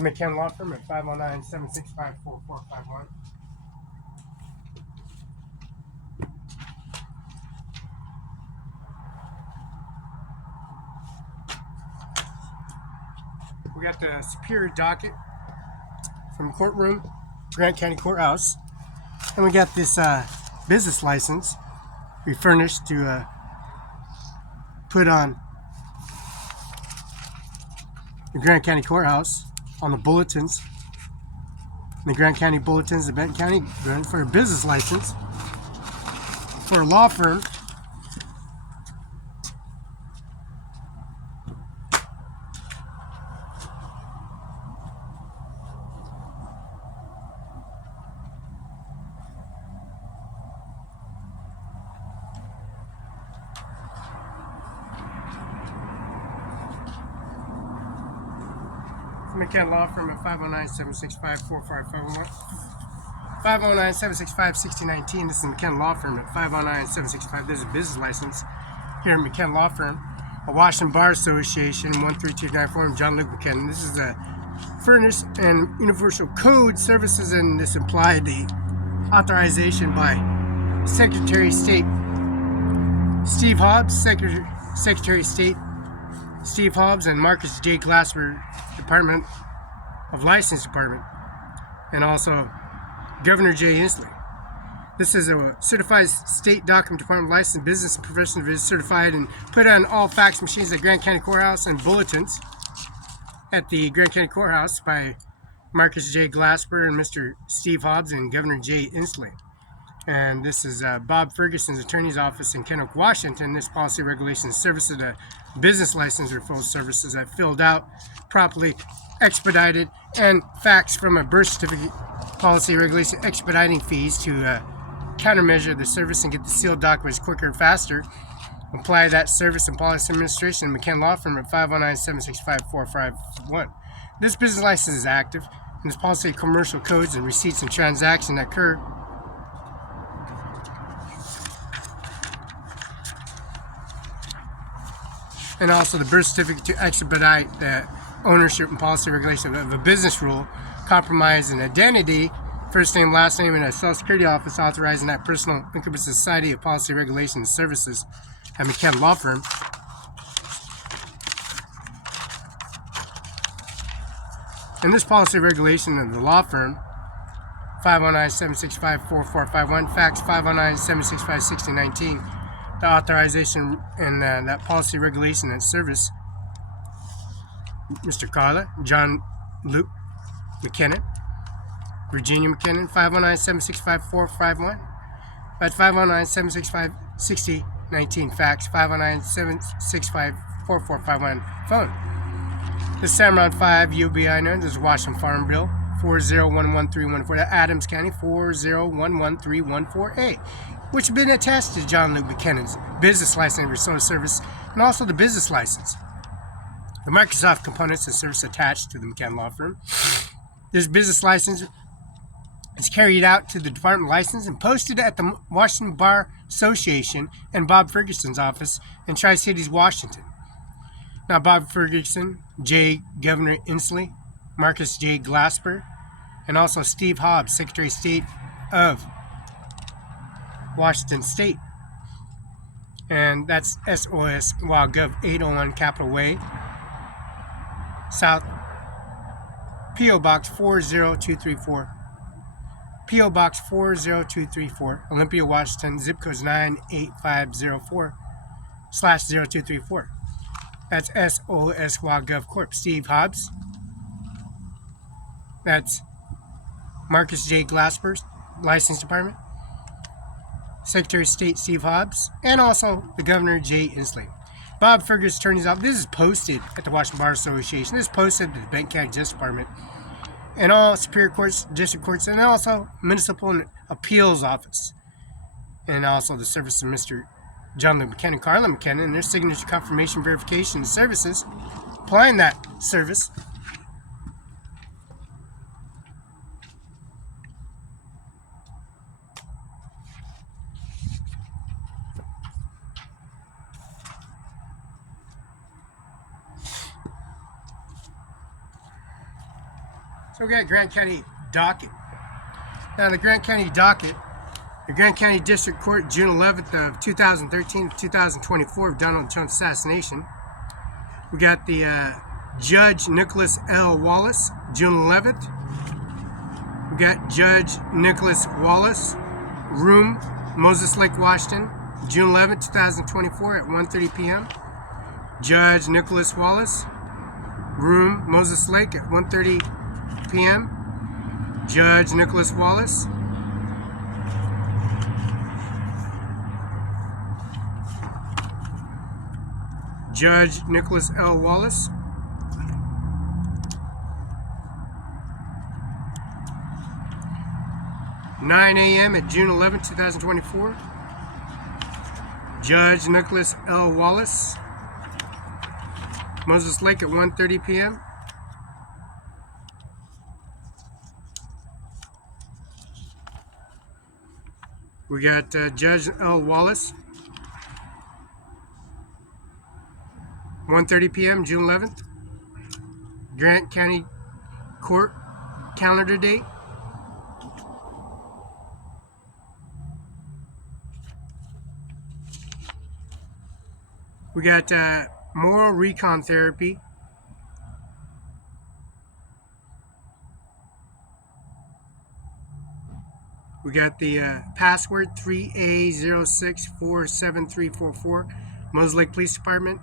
is McKen Law Firm at 509-765-4451. We got the Superior Docket from courtroom, Grant County Courthouse. And we got this business license we furnished to put on the Grant County Courthouse on the bulletins. The Grant County bulletins of Benton County for a business license for a law firm. McKen Law Firm at 509-765-4551. 509-765-6019. This is McKen Law Firm at 509-765. This is a business license here at McKen Law Firm. A Washington Bar Association, 13294. I'm John Luke McKen. This is a furnished and universal code services, and this implied the authorization by Secretary of State Steve Hobbs, Secretary of State Steve Hobbs, and Marcus J. Glasper, Department of License Department, and also Governor J. Inslee. This is a certified state document Department of License, Business and Professional is certified and put on all fax machines at Grant County Courthouse and bulletins at the Grant County Courthouse by Marcus J. Glasper and Mr. Steve Hobbs and Governor J. Inslee. And this is Bob Ferguson's attorney's office in Kennewick, Washington. This policy regulation services the business license referral services that filled out properly, expedited, and faxed from a birth certificate policy regulation expediting fees to countermeasure the service and get the sealed documents quicker and faster. Apply that service and policy administration in McKen Law Firm at 509-765-4551. This business license is active, and this policy commercial codes and receipts and transactions that occur and also the birth certificate to expedite the ownership and policy regulation of a business rule, compromise an identity, first name, last name, and a Social Security office authorizing that personal income society of policy regulation and services at McKen Law Firm. And this policy regulation of the law firm, 509-765-4451, fax 509-765-6019. The authorization and that policy regulation and service, Mr. Carla, John Luke McKinnon, Virginia McKinnon, 509-765-451. That's 509-765-6019, fax 509-765-4451, phone. This is Cimarron 5 UBI known as Washington Farm Bill 4011314, Adams County 4011314A, which have been attached to John Luke McKinnon's business license and resource service, and also the business license. The Microsoft components and service attached to the McKen Law Firm. This business license is carried out to the Department of License and posted at the Washington Bar Association and Bob Ferguson's office in Tri-Cities, Washington. Now, Bob Ferguson, J. Governor Inslee, Marcus J. Glasper, and also Steve Hobbs, Secretary of State of Washington State. And that's SOS Gov 801 Capitol Way, South, P.O. Box 40234. P.O. Box 40234, Olympia, Washington, zip code 98504/0234. That's SOS Gov Corp. Steve Hobbs. That's Marcus J. Glasper's License Department. Secretary of State Steve Hobbs, and also the Governor J. Inslee. Bob Fergus, Attorney's Office. This is posted at the Washington Bar Association. This is posted at the Benton County Justice Department, and all Superior Courts, District Courts, and also Municipal and Appeals Office, and also the service of Mr. John Luke McKinnon and Carla McKinnon, and their signature confirmation verification services, applying that service. So we got Grant County docket. Now the Grant County docket, the Grant County District Court, June 11th of 2013 to 2024 of Donald Trump's assassination. We got the Judge Nicholas L. Wallace, June 11th. We got Judge Nicholas Wallace, room, Moses Lake, Washington, June 11th, 2024 at 1:30 p.m. Judge Nicholas Wallace, room, Moses Lake at 1:30 p.m. Judge Nicholas Wallace. Judge Nicholas L. Wallace. (9 a.m. at June 11, 2024. Judge Nicholas L. Wallace. Moses Lake at 1:30 p.m. We got Judge L. Wallace. 1:30 p.m. June 11th. Grant County Court calendar date. We got moral recon therapy. We got the password 3A06473444, Moses Lake Police Department.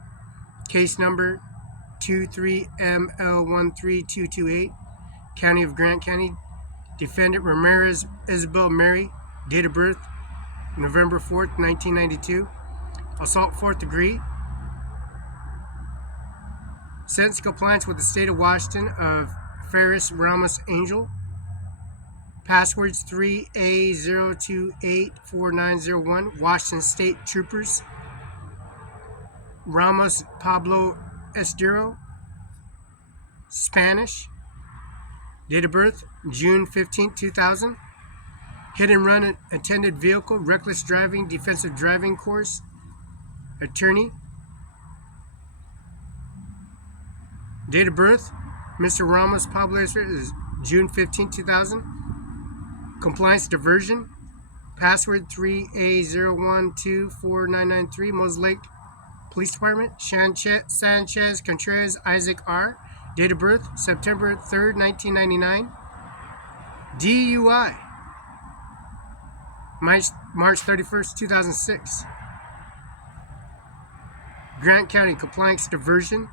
Case number 23ML13228, County of Grant County. Defendant Ramirez Isabel Mary, date of birth November 4th, 1992. Assault 4th degree. Sentence compliance with the state of Washington of Ferris Ramos Angel. Passwords 3A0284901, Washington State Troopers. Ramos Pablo Estero, Spanish. Date of birth June 15, 2000. Hit and run attended vehicle, reckless driving, defensive driving course. Attorney. Date of birth Mr. Ramos Pablo Estero is June 15, 2000. Compliance diversion. Password 3A01249993, Moses Lake Police Department. Sanchez Contreras Isaac R. Date of birth September 3rd, 1999. DUI. March 31st, 2006. Grant County Compliance Diversion.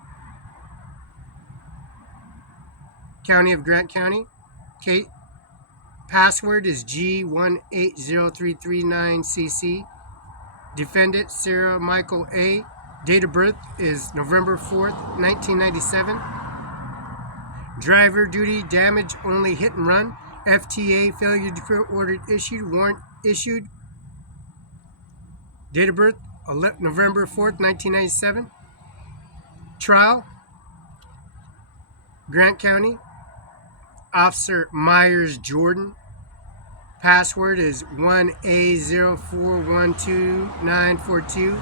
County of Grant County. Kate. Password is G180339CC. Defendant Sarah Michael A. Date of birth is November 4th, 1997. Driver duty damage only hit and run. FTA failure to declare order issued. Warrant issued. Date of birth November 4th, 1997. Trial. Grant County. Officer Myers Jordan. Password is 1A04129942.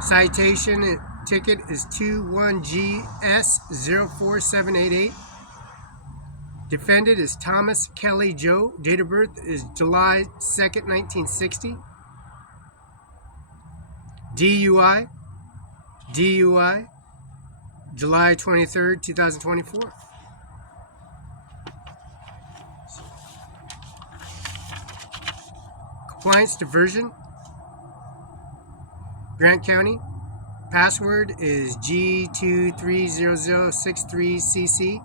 Citation ticket is 21GS04788. Defendant is Thomas Kelly Joe. Date of birth is July 2nd, 1960. DUI. July 23rd, 2024. Compliance diversion. Grant County. Password is G230063CC.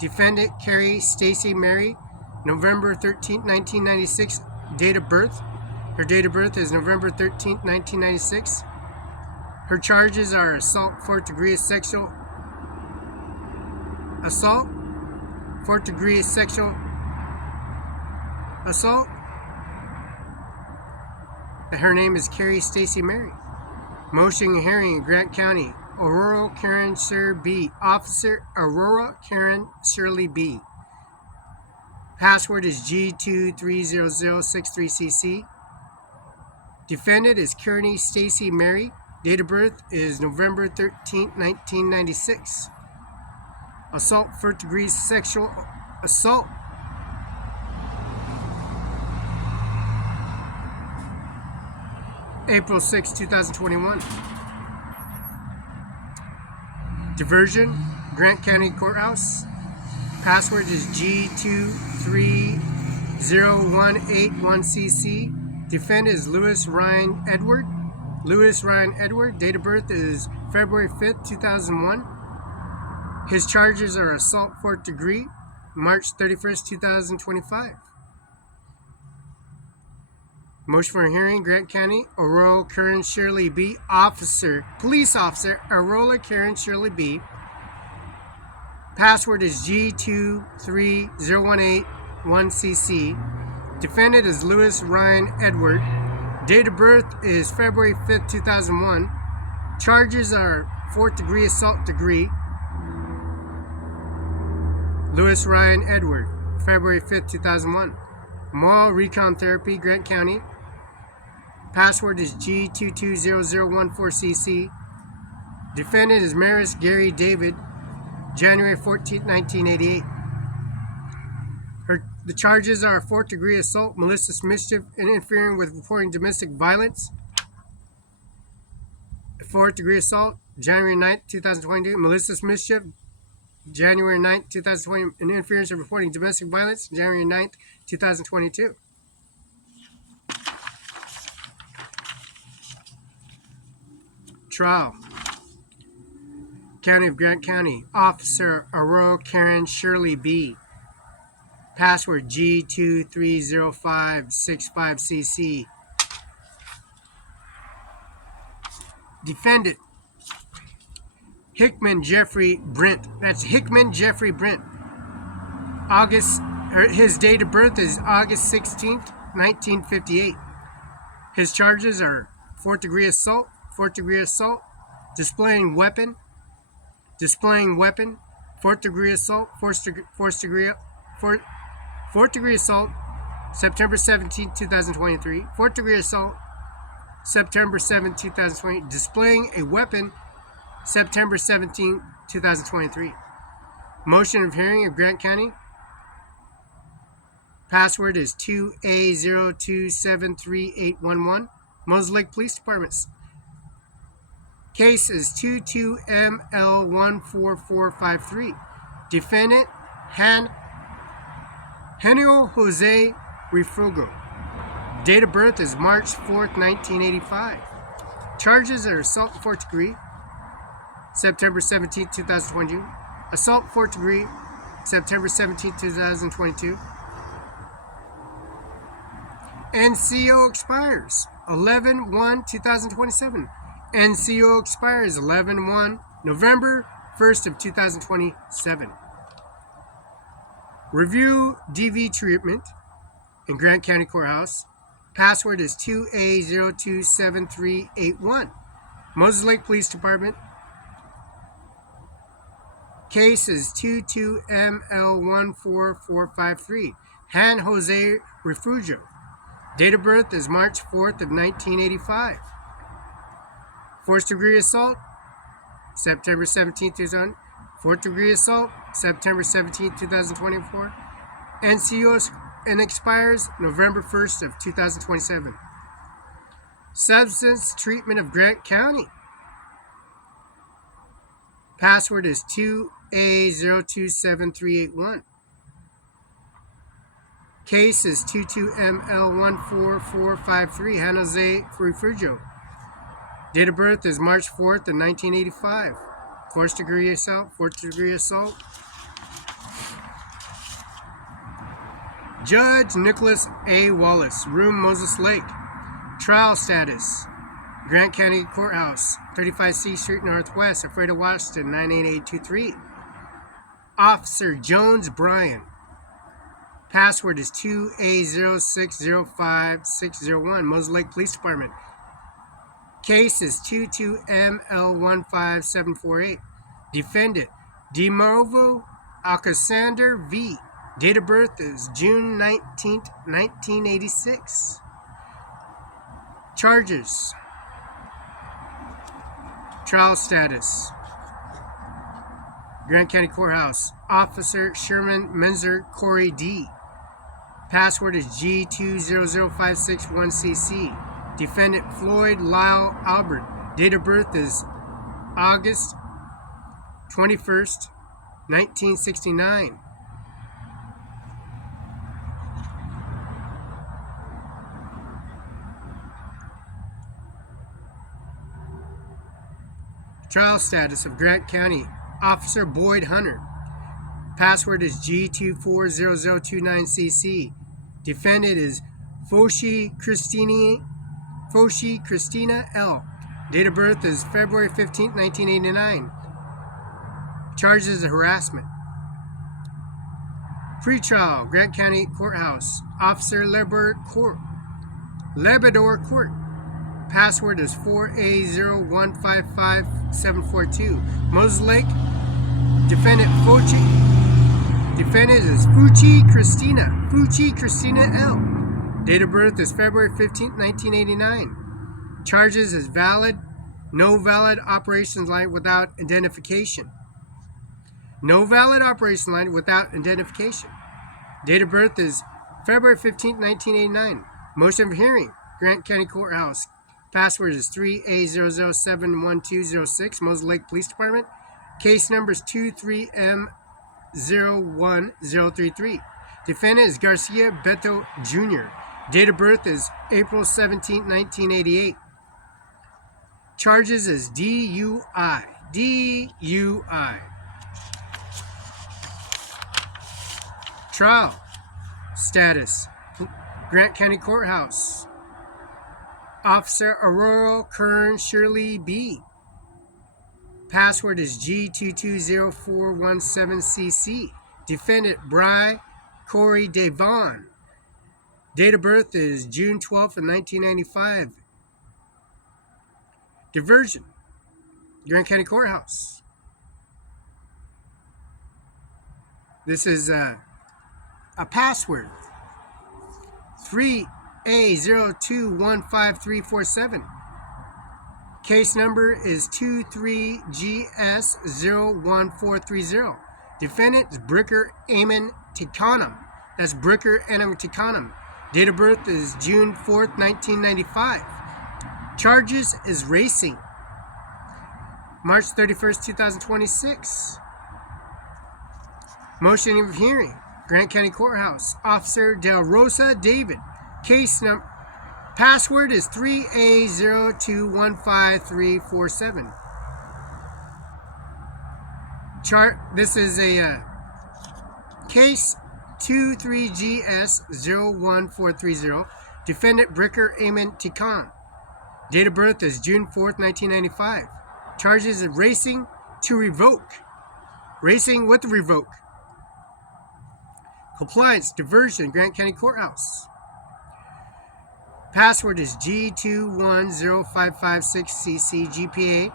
Defendant Carrie Stacy Mary, November 13th, 1996. Date of birth. Her date of birth is November 13th, 1996. Her charges are assault, 4th degree of sexual assault, 4th degree of sexual assault. Her name is Carrie Stacy Mary. Motion hearing in Grant County. Aurora Karen Sir B. Officer Aurora Karen Shirley B. Password is G230063CC. Defendant is Kearney Stacy Mary. Date of birth is November 13th, 1996. Assault, 4th degree sexual assault. April 6, 2021. Diversion, Grant County Courthouse. Password is G2301811CC. Defendant is Lewis Ryan Edward. Lewis Ryan Edward. Date of birth is February 5th, 2001. His charges are assault 4th degree, March 31st, 2025. Motion for hearing, Grant County, Aurora Karen Shirley B. Police officer, Aurora Karen Shirley B. Password is G2301811CC. Defendant is Lewis Ryan Edward. Date of birth is February 5th, 2001. Charges are 4th degree assault degree. Lewis Ryan Edward, February 5th, 2001. Moral Recon Therapy, Grant County. Password is G220014CC. Defendant is Maris Gary David, January 14, 1988. The charges are 4th degree assault, malicious mischief, and interfering with reporting domestic violence. 4th degree assault, January 9th, 2022. Malicious mischief, January 9th, 2020. And interference in reporting domestic violence, January 9th, 2022. Trial. County of Grant County. Officer Aurora Karen Shirley B. Password G2305565CC. Defendant Hickman Jeffrey Brent. That's Hickman Jeffrey Brent. His date of birth is August 16th, 1958. His charges are 4th degree assault, displaying weapon, 4th degree assault, 4th degree assault, September 17, 2023. 4th degree assault, September 7, 2020. Displaying a weapon, September 17, 2023. Motion of hearing of Grant County. Password is 2A02738811. Moses Lake Police Departments. Case is 22ML14453. Defendant Henio Jose Refugio. Date of birth is March 4th, 1985. Charges are assault 4th degree, September 17th, 2022. Assault 4th degree, September 17th, 2022. NCO expires 11/1/2027. NCO expires 11/1, November 1st of 2027. Review DV treatment in Grant County Courthouse. Password is 2A027381. Moses Lake Police Department. Case is 22ML14453. Han Jose Refugio. Date of birth is March 4th of 1985. 4th degree assault, September 17th, 2000. 4th degree assault, September 17th, 2024. NCO and expires November 1st of 2027. Substance treatment of Grant County. Password is 2A027381. Case is 22ML14453. Han Jose Refugio. Date of birth is March 4th of 1985. 4th degree assault. Judge Nicholas A. Wallace, Room Moses Lake. Trial status. Grant County Courthouse, 35C Street Northwest, Alfredo, Washington, 98823. Officer Jones Brian. Password is 2A0605601. Moses Lake Police Department. Case is 22ML15748. Defendant DeMarvo Alcasander V. Date of birth is June 19th, 1986. Charges. Trial status. Grant County Courthouse. Officer Sherman Menzer Corey D. Password is G200561CC. Defendant Floyd Lyle Albert. Date of birth is August 21st, 1969. Trial status of Grant County. Officer Boyd Hunter. Password is G240029CC. Defendant is Foshi Christina L. Date of birth is February 15, 1989. Charges of harassment. Pretrial, Grant County Courthouse. Officer Labrador Court. Password is 4A0155742. Moses Lake. Defendant is Fuchi Christina L. Date of birth is February 15, 1989. Charges is valid. No valid operations line without identification. No valid operation line without identification. Date of birth is February 15, 1989. Motion for hearing. Grant County Courthouse. Password is 3A0071206. Moses Lake Police Department. Case number is 23M01033. Defendant is Garcia Beto Jr. Date of birth is April 17, 1988. Charges is DUI. Trial status. Grant County Courthouse. Officer Aurora Kern Shirley B. Password is G220417CC. Defendant Bry Corey Devon. Date of birth is June 12th of 1995. Diversion. Grant County Courthouse. This is a password. 3A0215347. Case number is 23GS01430. Defendant is Bricker Amen Tikanam. That's Bricker Amen Tikanam. Date of birth is June 4th, 1995. Charges is racing. March 31st, 2026. Motion of hearing. Grant County Courthouse. Officer Del Rosa David. Case number. Password is 3A0215347. This is a case 23GS01430. Defendant Bricker Amen Tikan. Date of birth is June 4th, 1995. Charges of racing to revoke. Racing with revoke. Compliance, diversion, Grant County Courthouse. Password is G210556CC GPA.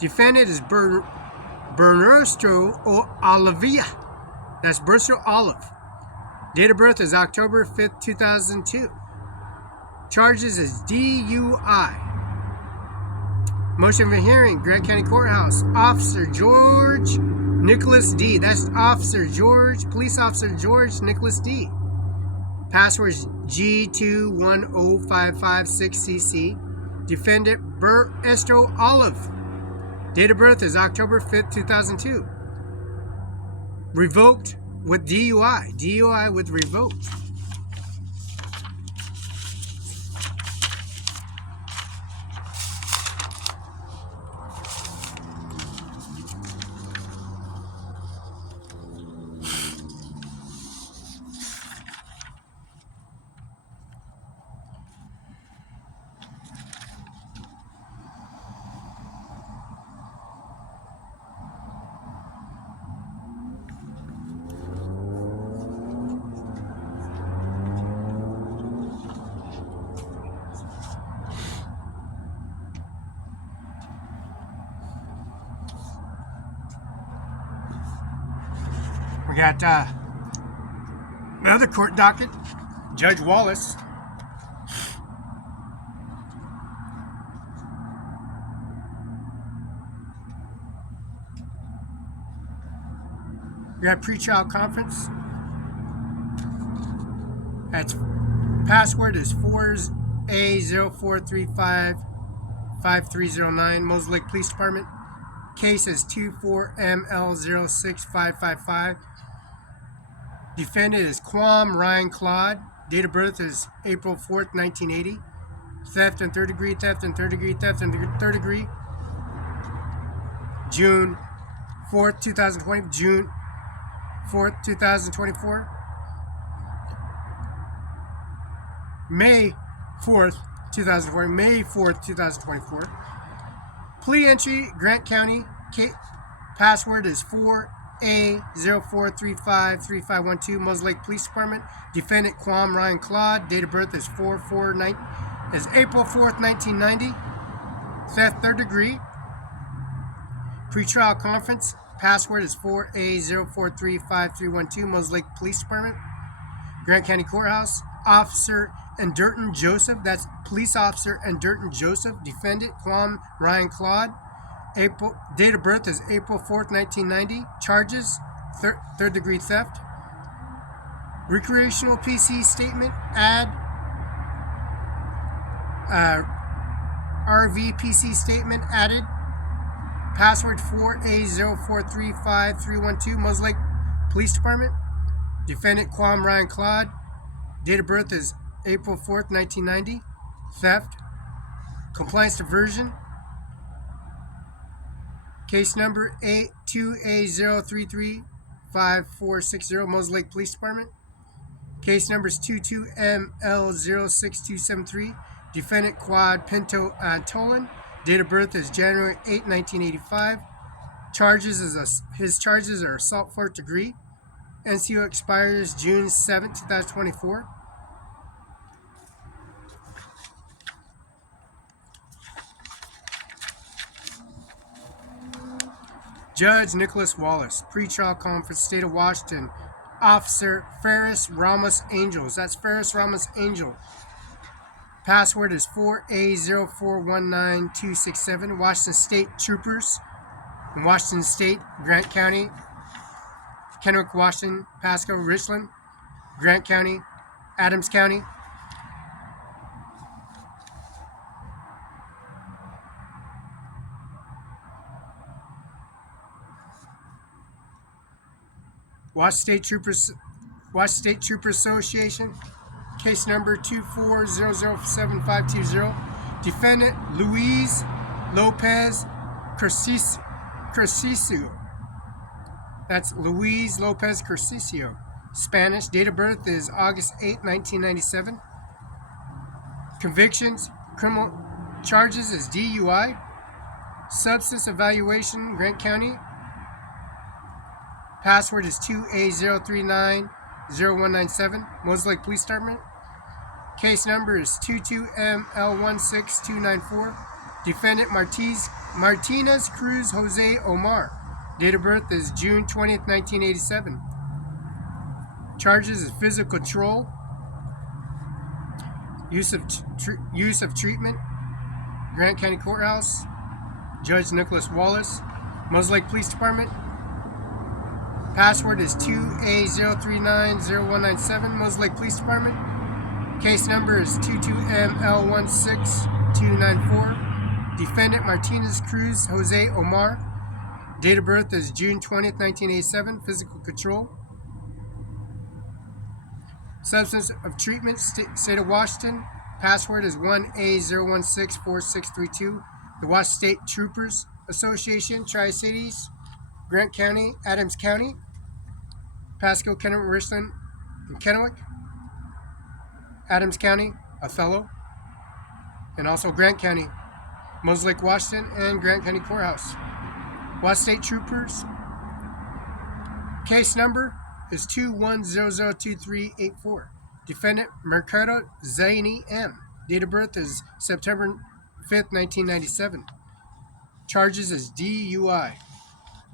Defendant is Bernardo Olivia. That's Bersto Olive. Date of birth is October 5th, 2002. Charges is DUI. Motion for hearing, Grant County Courthouse. Officer George Nicholas D. That's Police Officer George Nicholas D. Password is G210556CC. Defendant Estro Olive. Date of birth is October 5th, 2002. Revoked with DUI. DUI with revoked. We got the other court docket, Judge Wallace. We have pretrial conference. That's password is 4A04355309, Moses Lake Police Department. Case is 24ML06555. Defendant is Quam Ryan Claude. Date of birth is April 4th, 1980. Theft and third degree, theft and third degree, theft and third degree. June 4th, 2020. June 4th, 2024. May 4th, 2004. May 4th, 2024. Plea entry, Grant County. Password is 4A04353512, Moses Lake Police Department. Defendant Quam Ryan Claude. Date of birth is April 4th, 1990. Theft third degree. Pretrial conference. Password is 4A04355312, Moses Lake Police Department. Grant County Courthouse. Officer Endurton Joseph. That's Police Officer Endurton Joseph. Defendant Quam Ryan Claude. Date of birth is April 4th, 1990. Charges, third degree theft. Recreational PC statement, add. RV PC statement added. Password 4A04355312, Moses Lake Police Department. Defendant Quam Ryan Claude. Date of birth is April 4th, 1990. Theft. Compliance diversion. Case number 2A0335460, Moses Lake Police Department. Case numbers 22ML06273. Defendant Quad Pinto Antolan. Date of birth is January 8, 1985. His charges are assault fourth degree. NCO expires June 7, 2024. Judge Nicholas Wallace. Pretrial conference, State of Washington. Officer Ferris Ramos Angels. That's Ferris Ramos Angel. Password is 4A0419267. Washington State Troopers in Washington State, Grant County, Kennewick, Washington, Pasco, Richland, Grant County, Adams County. Washington State Troopers Association. Case number 2400750. Defendant Luis Lopez Curcicio. That's Luis Lopez Curcicio. Spanish. Date of birth is August 8, 1997. Convictions. Criminal charges is DUI. Substance evaluation, Grant County. Password is 2A0390197, Moses Lake Police Department. Case number is 22ML16294. Defendant Martinez Cruz Jose Omar. Date of birth is June 20th, 1987. Charges is physical control, use of treatment, Grant County Courthouse. Judge Nicholas Wallace, Moses Lake Police Department. Password is 2A0390197, Moses Lake Police Department. Case number is 22ML16294. Defendant Martinez Cruz Jose Omar. Date of birth is June 20th, 1987. Physical control. Substance of treatment, State of Washington. Password is 1A0164632. The Washington State Troopers Association, Tri-Cities, Grant County, Adams County, Pasco, Kennewick, Richland, and Kennewick, Adams County, Othello, and also Grant County, Moses Lake, Washington, and Grant County Courthouse. Washington State Troopers. Case number is 2100384. Defendant Mercado Zaini M. Date of birth is September 5th, 1997. Charges is DUI.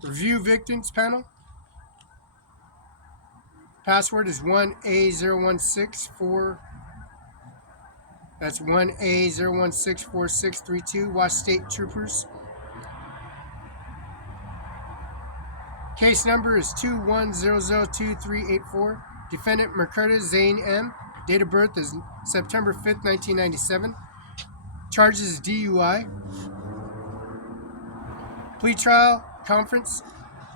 Review victims panel. Password is 1A0164. That's 1A01644632. Washington State Troopers. Case number is 21002384. Defendant Mercado Zane M. Date of birth is September 5th, 1997. Charges DUI. Pretrial conference.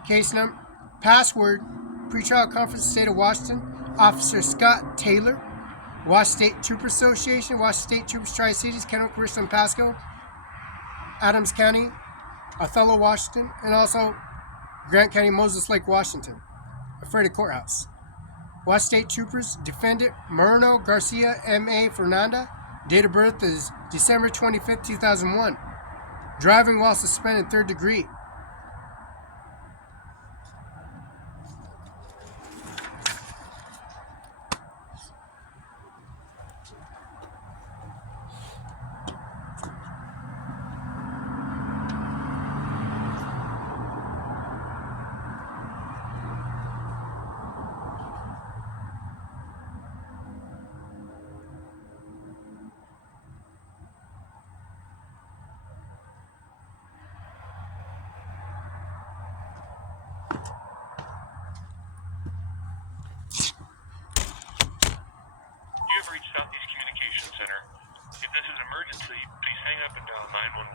Case number. Password. Pretrial conference, State of Washington. Officer Scott Taylor. Washington State Trooper Association. Washington State Troopers Tri-Cities. Kennewick, Richland, Pasco. Adams County. Othello, Washington. And also Grant County, Moses Lake, Washington. Afraid of courthouse. Washington State Troopers. Defendant Myrno Garcia M.A. Fernanda. Date of birth is December 25th, 2001. Driving while suspended, 3rd degree. You have reached Southeast Communications Center. If this is an emergency, please hang up and dial 911.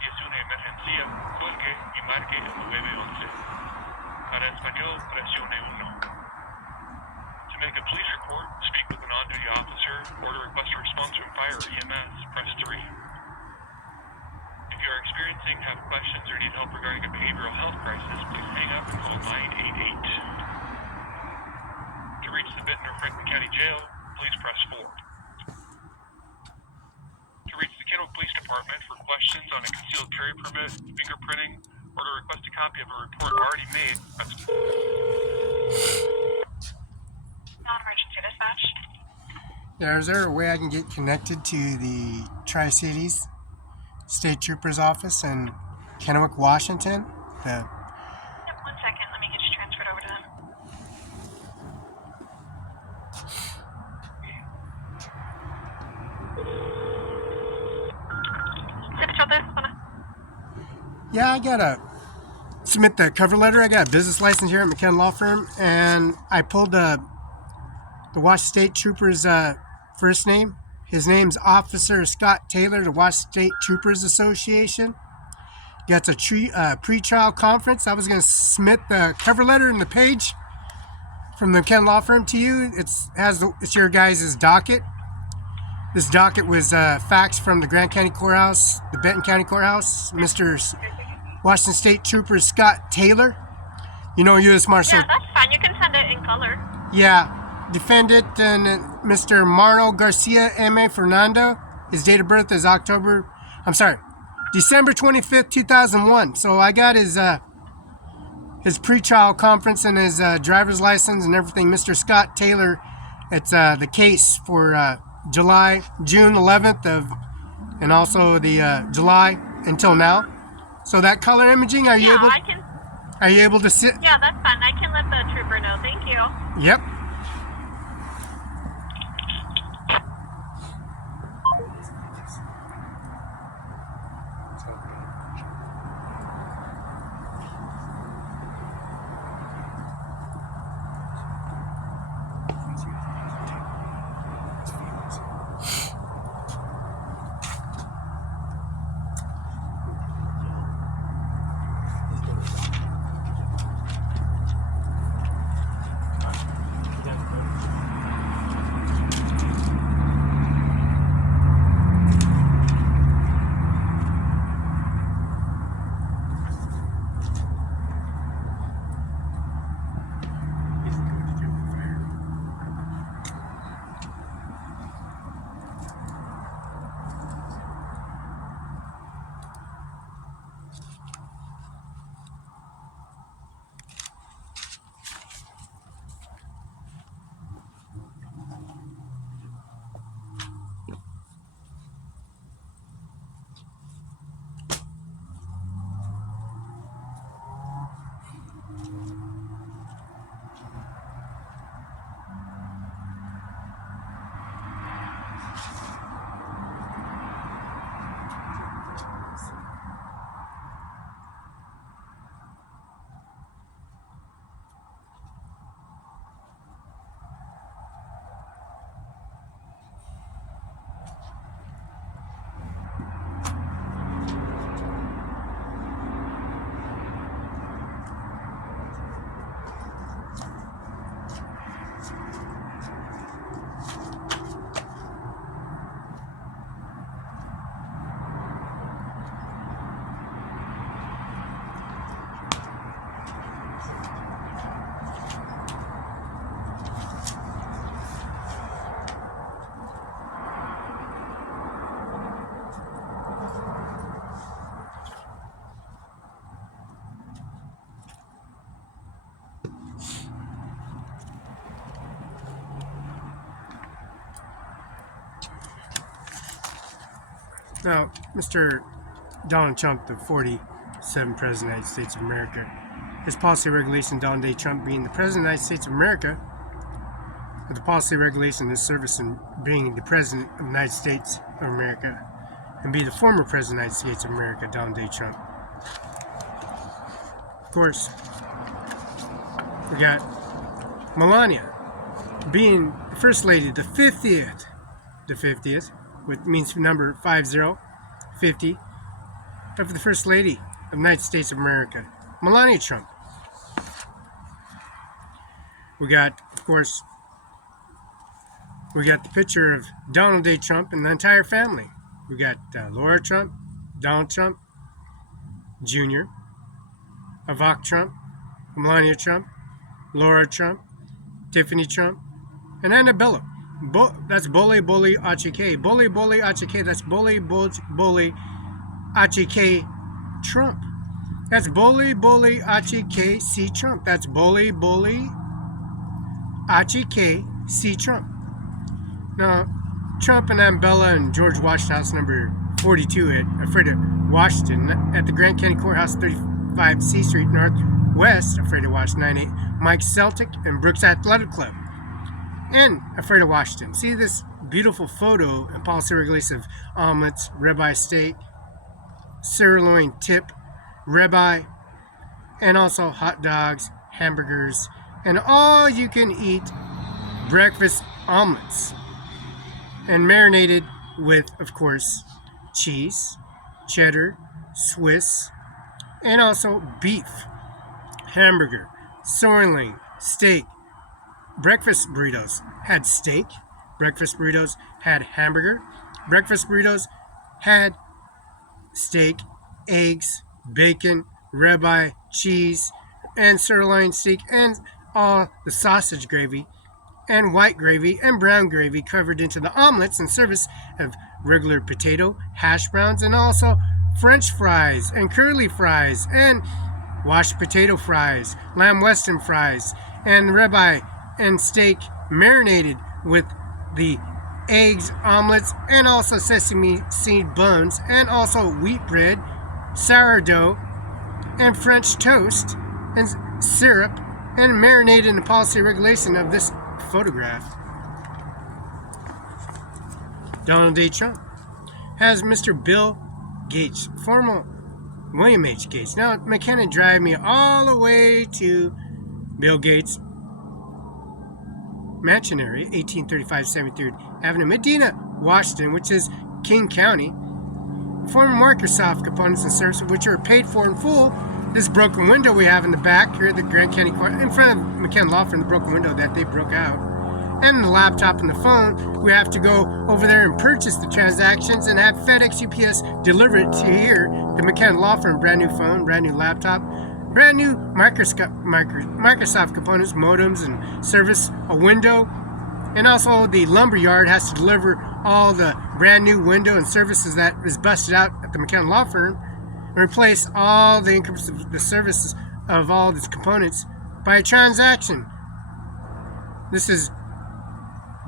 Si es una emergencia, cuelgue y marque el 911. Para español, presione 1. To make a police report, speak with an on-duty officer, or to request a response from fire or EMS, press 3. If you are experiencing, have questions, or need help regarding a behavioral health crisis, please hang up and call 988. To reach the Benton or Franklin County Jail, please press 4. To reach the Kennewick Police Department for questions on a concealed carry permit, fingerprinting, or to request a copy of a report already made, press 4. Non-emergency dispatch. Yeah, is there a way I can get connected to the Tri-Cities State Trooper's office in Kennewick, Washington? Yep, 1 second. Let me get you transferred over to them. Yeah, I gotta submit the cover letter. I got a business license here at McKenna Law Firm, and I pulled the Washington State Trooper's first name. His name's Officer Scott Taylor, the Washington State Troopers Association. Got a pre-trial conference. I was going to submit the cover letter and the page from the McKenna Law Firm to you. It's your guys' docket. This docket was faxed from the Grant County Courthouse, the Benton County Courthouse. Mr. Washington State Trooper Scott Taylor. You know, U.S. Marshal. Yeah, that's fine. You can send it in color. Yeah. Defendant and Mr. Myrno Garcia M.A. Fernando. His date of birth is December 25th, 2001. So I got his pre-trial conference and his driver's license and everything. Mr. Scott Taylor. It's the case for June 11th and also the July until now. So that color imaging, are you able to sit? Yeah, that's fine. I can let the trooper know. Thank you. Yep. Now, Mr. Donald Trump, the 47th President of the United States of America, his policy regulation, Donald J. Trump being the President of the United States of America, with the policy regulation of this service and being the President of the United States of America, and be the former President of the United States of America, Donald J. Trump. Of course, we got Melania being the First Lady, the 50th, which means number 50 of the First Lady of the United States of America, Melania Trump. We got, of course, we got the picture of Donald J. Trump and the entire family. We got Laura Trump, Donald Trump Jr., Ivanka Trump, Melania Trump, Laura Trump, Tiffany Trump, and Annabella. That's Bole Achike. Bole Achike. That's Bole Achike Trump. That's Bole Achike C. Trump. That's Bole Achike C. Trump. Now, Trump and Annabella and George Washington House number 42 at Freda, Washington, at the Grant County Courthouse, 35 C Street Northwest, Freda, Washington, 98. Mike Celtic and Brooks Athletic Club, and Freda, Washington. See this beautiful photo and policy regulation of omelets, ribeye steak, sirloin tip, ribeye, and also hot dogs, hamburgers, and all you can eat breakfast omelets. And marinated with, of course, cheese, cheddar, Swiss, and also beef, hamburger, sirloin, steak. Breakfast burritos had steak. Breakfast burritos had hamburger. Breakfast burritos had steak, eggs, bacon, ribeye, cheese, and sirloin steak, and all the sausage gravy, and white gravy and brown gravy covered into the omelets and service of regular potato, hash browns, and also French fries and curly fries and washed potato fries, lamb western fries, and ribeye and steak marinated with the eggs, omelets, and also sesame seed buns, and also wheat bread, sourdough, and French toast, and syrup, and marinated in the policy regulation of this photograph. Donald J. Trump has Mr. Bill Gates, former William H. Gates. Now, McKenna drive me all the way to Bill Gates' mansion area, 1835 73rd Avenue, Medina, Washington, which is King County. Former Microsoft components and services which are paid for in full. This broken window we have in the back here at the Grant County Court, in front of McKenna Law Firm, the broken window that they broke out, and the laptop and the phone, we have to go over there and purchase the transactions and have FedEx UPS deliver it to here, the McKenna Law Firm, brand new phone, brand new laptop, brand new Microsoft components, modems and service, a window, and also the lumber yard has to deliver all the brand new window and services that is busted out at the McKenna Law Firm, and replace all the incomes of the services of all these components by a transaction. This is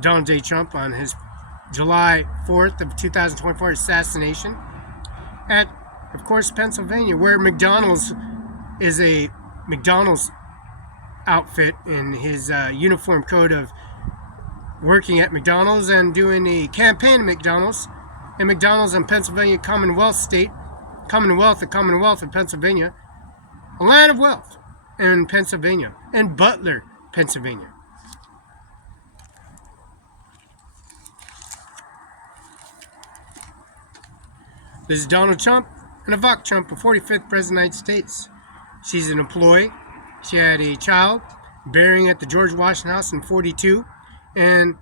Donald J. Trump on his July 4th of 2024 assassination at, of course, Pennsylvania, where McDonald's is a McDonald's outfit in his uniform code of working at McDonald's and doing a campaign at McDonald's in Pennsylvania, Commonwealth of Pennsylvania, a land of wealth in Pennsylvania, and Butler, Pennsylvania. This is Donald Trump and Ivanka Trump, the 45th President of the United States. She's an employee. She had a child bearing at the George Washington House in 42 and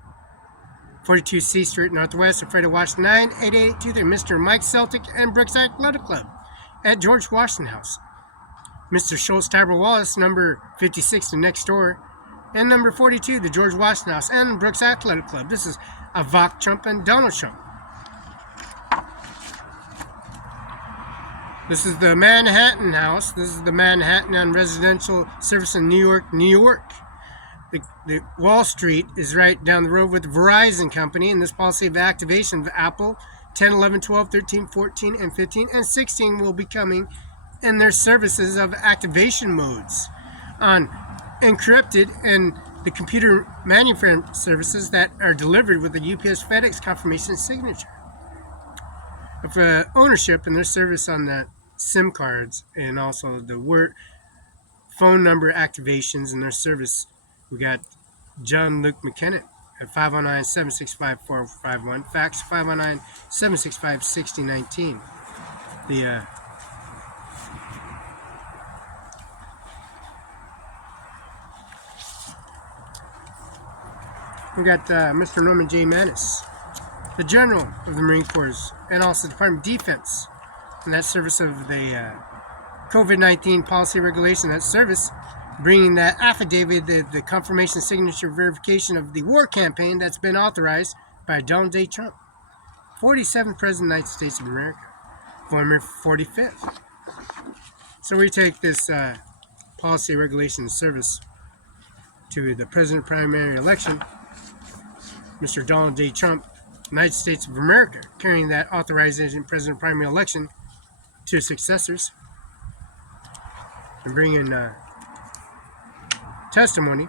42 C Street Northwest, Freda, Washington, 98882 there. Mr. Mike Celtic and Brooks Athletic Club at George Washington House. Mr. Schultz Tabor Wallace, number 56, the next door, and number 42, the George Washington House and Brooks Athletic Club. This is Ivanka Trump and Donald Trump. This is the Manhattan House. This is the Manhattan on Residential Service in New York, New York. The Wall Street is right down the road with the Verizon Company, and this policy of activation of Apple, 10, 11, 12, 13, 14, and 15, and 16 will be coming in their services of activation modes on encrypted and the computer manufacturing services that are delivered with a UPS FedEx confirmation signature of ownership and their service on the SIM cards and also the phone number activations in their service. We got John Luke McKenna at 509-765-4451, fax 509-765-6019. We got Mr. Norman J. Manis, the General of the Marine Corps, and also Department of Defense, and that service of the COVID-19 policy regulation, that service, bringing that affidavit, the confirmation signature verification of the war campaign that's been authorized by Donald J. Trump, 47th President of the United States of America, former 45th. So we take this policy regulation service to the President primary election, Mr. Donald J. Trump, United States of America, carrying that authorization President primary election to successors and bringing testimony.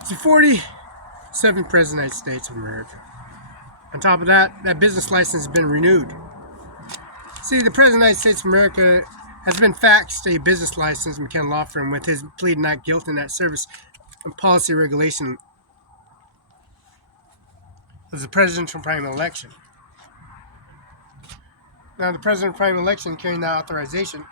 It's the 47th President of the United States of America. On top of that, that business license has been renewed. See, the President of the United States of America has been faxed a business license, McKenna Law Firm, with his plead not guilty in that service and policy regulation of the presidential primary election. Now, the president primary election carrying that authorization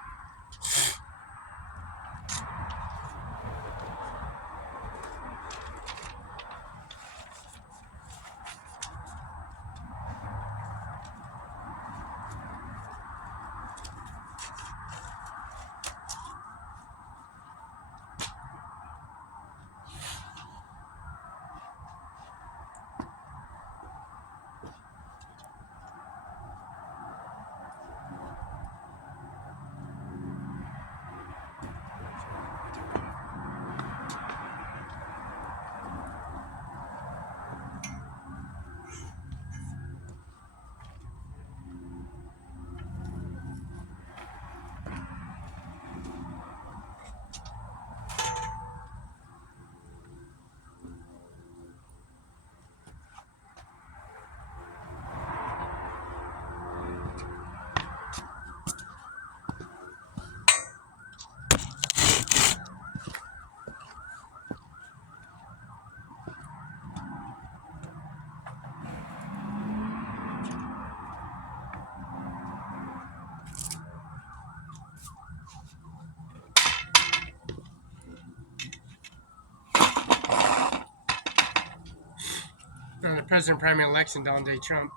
on the president primary election, Donald J. Trump,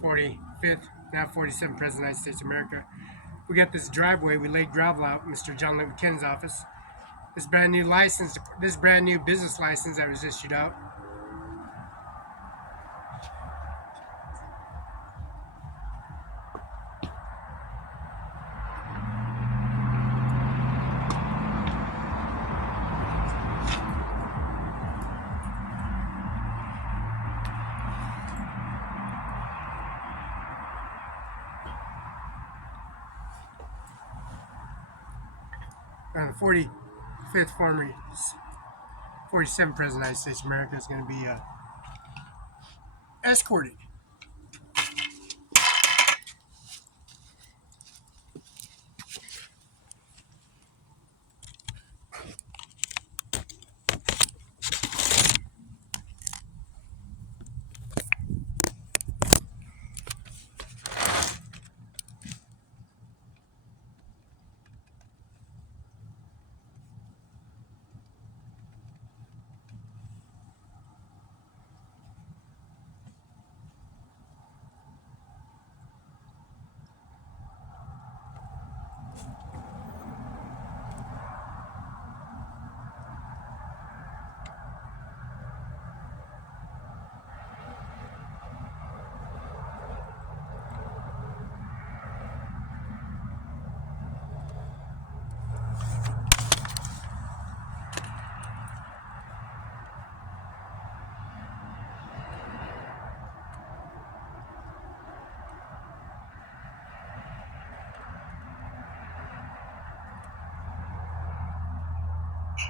45th, now 47th President of the United States of America. We got this driveway. We laid gravel out, Mr. John Luke McKenna's office. This brand new license, this brand new business license that was issued out. On the 45th, former 47th President of the United States of America is going to be escorted.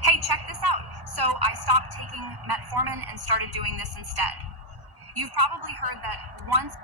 Hey, check this out. So I stopped taking metformin and started doing this instead. You've probably heard that once...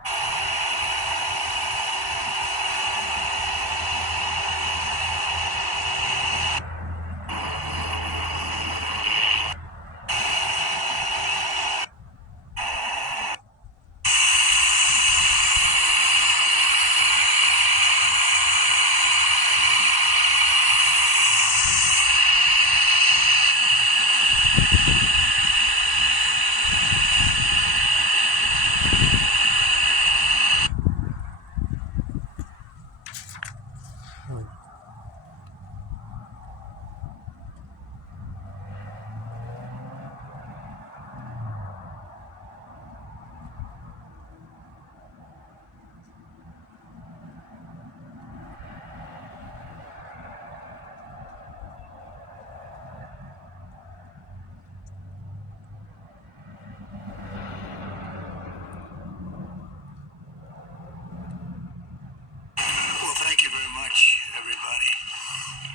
Well, thank you very much, everybody.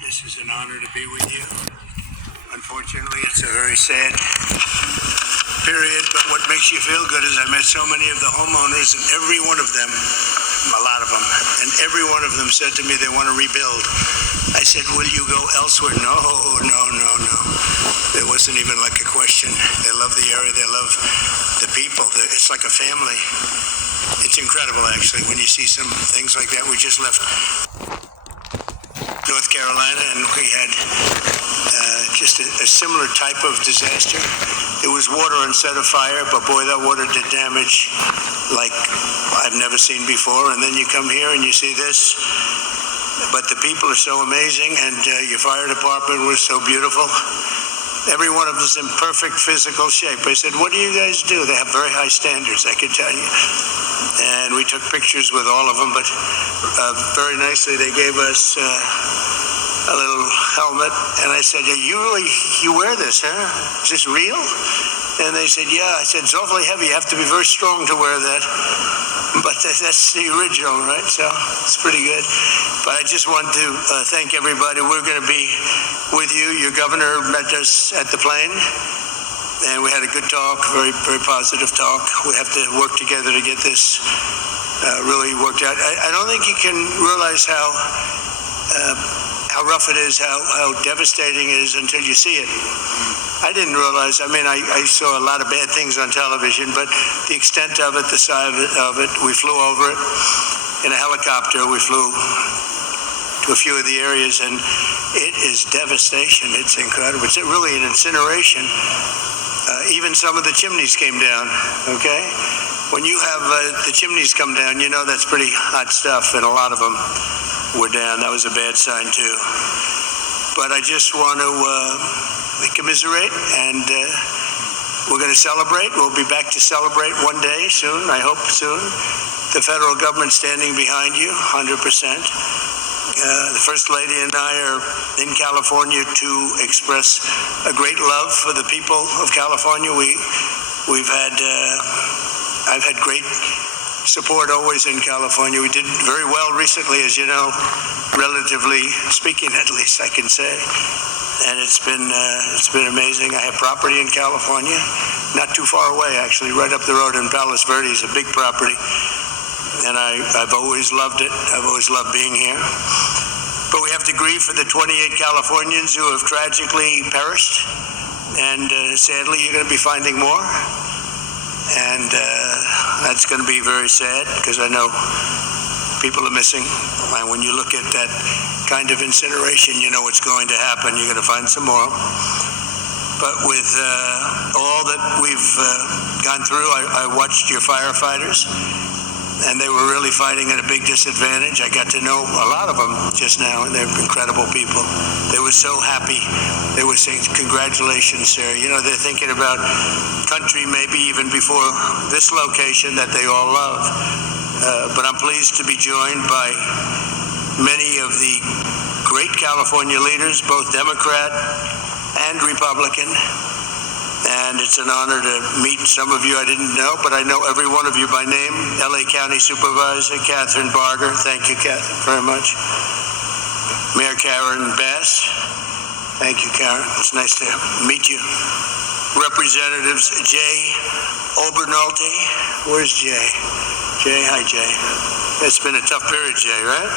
This is an honor to be with you. Unfortunately, it's a very sad period, but what makes you feel good is I met so many of the homeowners, and every one of them, a lot of them, and every one of them said to me they want to rebuild. I said, will you go elsewhere? No. There wasn't even like a question. They love the area. They love the people. It's like a family. It's incredible, actually, when you see some things like that. We just left North Carolina, and we had just a similar type of disaster. It was water instead of fire, but boy, that water did damage like I've never seen before. And then you come here and you see this. But the people are so amazing, and your fire department was so beautiful. Every one of them is in perfect physical shape. I said, what do you guys do? They have very high standards, I can tell you. And we took pictures with all of them, but very nicely they gave us a little helmet. And I said, you wear this, huh? Is this real? And they said, yeah. I said, it's awfully heavy. You have to be very strong to wear that. But that's the original, right? So it's pretty good. But I just want to thank everybody. We're going to be with you. Your governor met us at the plane, and we had a good talk, very, very positive talk. We have to work together to get this really worked out. I don't think you can realize how rough it is, how devastating it is until you see it. I didn't realize, I saw a lot of bad things on television, but the extent of it, the size of it, we flew over it in a helicopter. We flew to a few of the areas, and it is devastation. It's incredible. It's really an incineration. Even some of the chimneys came down, okay? When you have the chimneys come down, you know that's pretty hot stuff, and a lot of them were down. That was a bad sign, too. But I just want to commiserate, and we're going to celebrate. We'll be back to celebrate one day soon, I hope soon. The federal government standing behind you, 100%. The First Lady and I are in California to express a great love for the people of California. I've had great support always in California. We did very well recently, as you know, relatively speaking, at least I can say. And it's been amazing. I have property in California, not too far away, actually, right up the road in Palos Verdes, a big property. And I've always loved it. I've always loved being here. But we have to grieve for the 28 Californians who have tragically perished. And sadly, you're going to be finding more. And that's going to be very sad, because I know people are missing. And when you look at that kind of incineration, you know what's going to happen. You're going to find some more. But with all that we've gone through, I watched your firefighters, and they were really fighting at a big disadvantage. I got to know a lot of them just now, and they're incredible people. They were so happy. They were saying, congratulations, sir. You know, they're thinking about country maybe even before this location that they all love. But I'm pleased to be joined by many of the great California leaders, both Democrat and Republican. And it's an honor to meet some of you I didn't know, but I know every one of you by name. LA County Supervisor Catherine Barger. Thank you, Catherine, very much. Mayor Karen Bass. Thank you, Karen. It's nice to meet you. Representatives Jay Obernolte. Where's Jay? Jay, hi, Jay. It's been a tough period, Jay, right?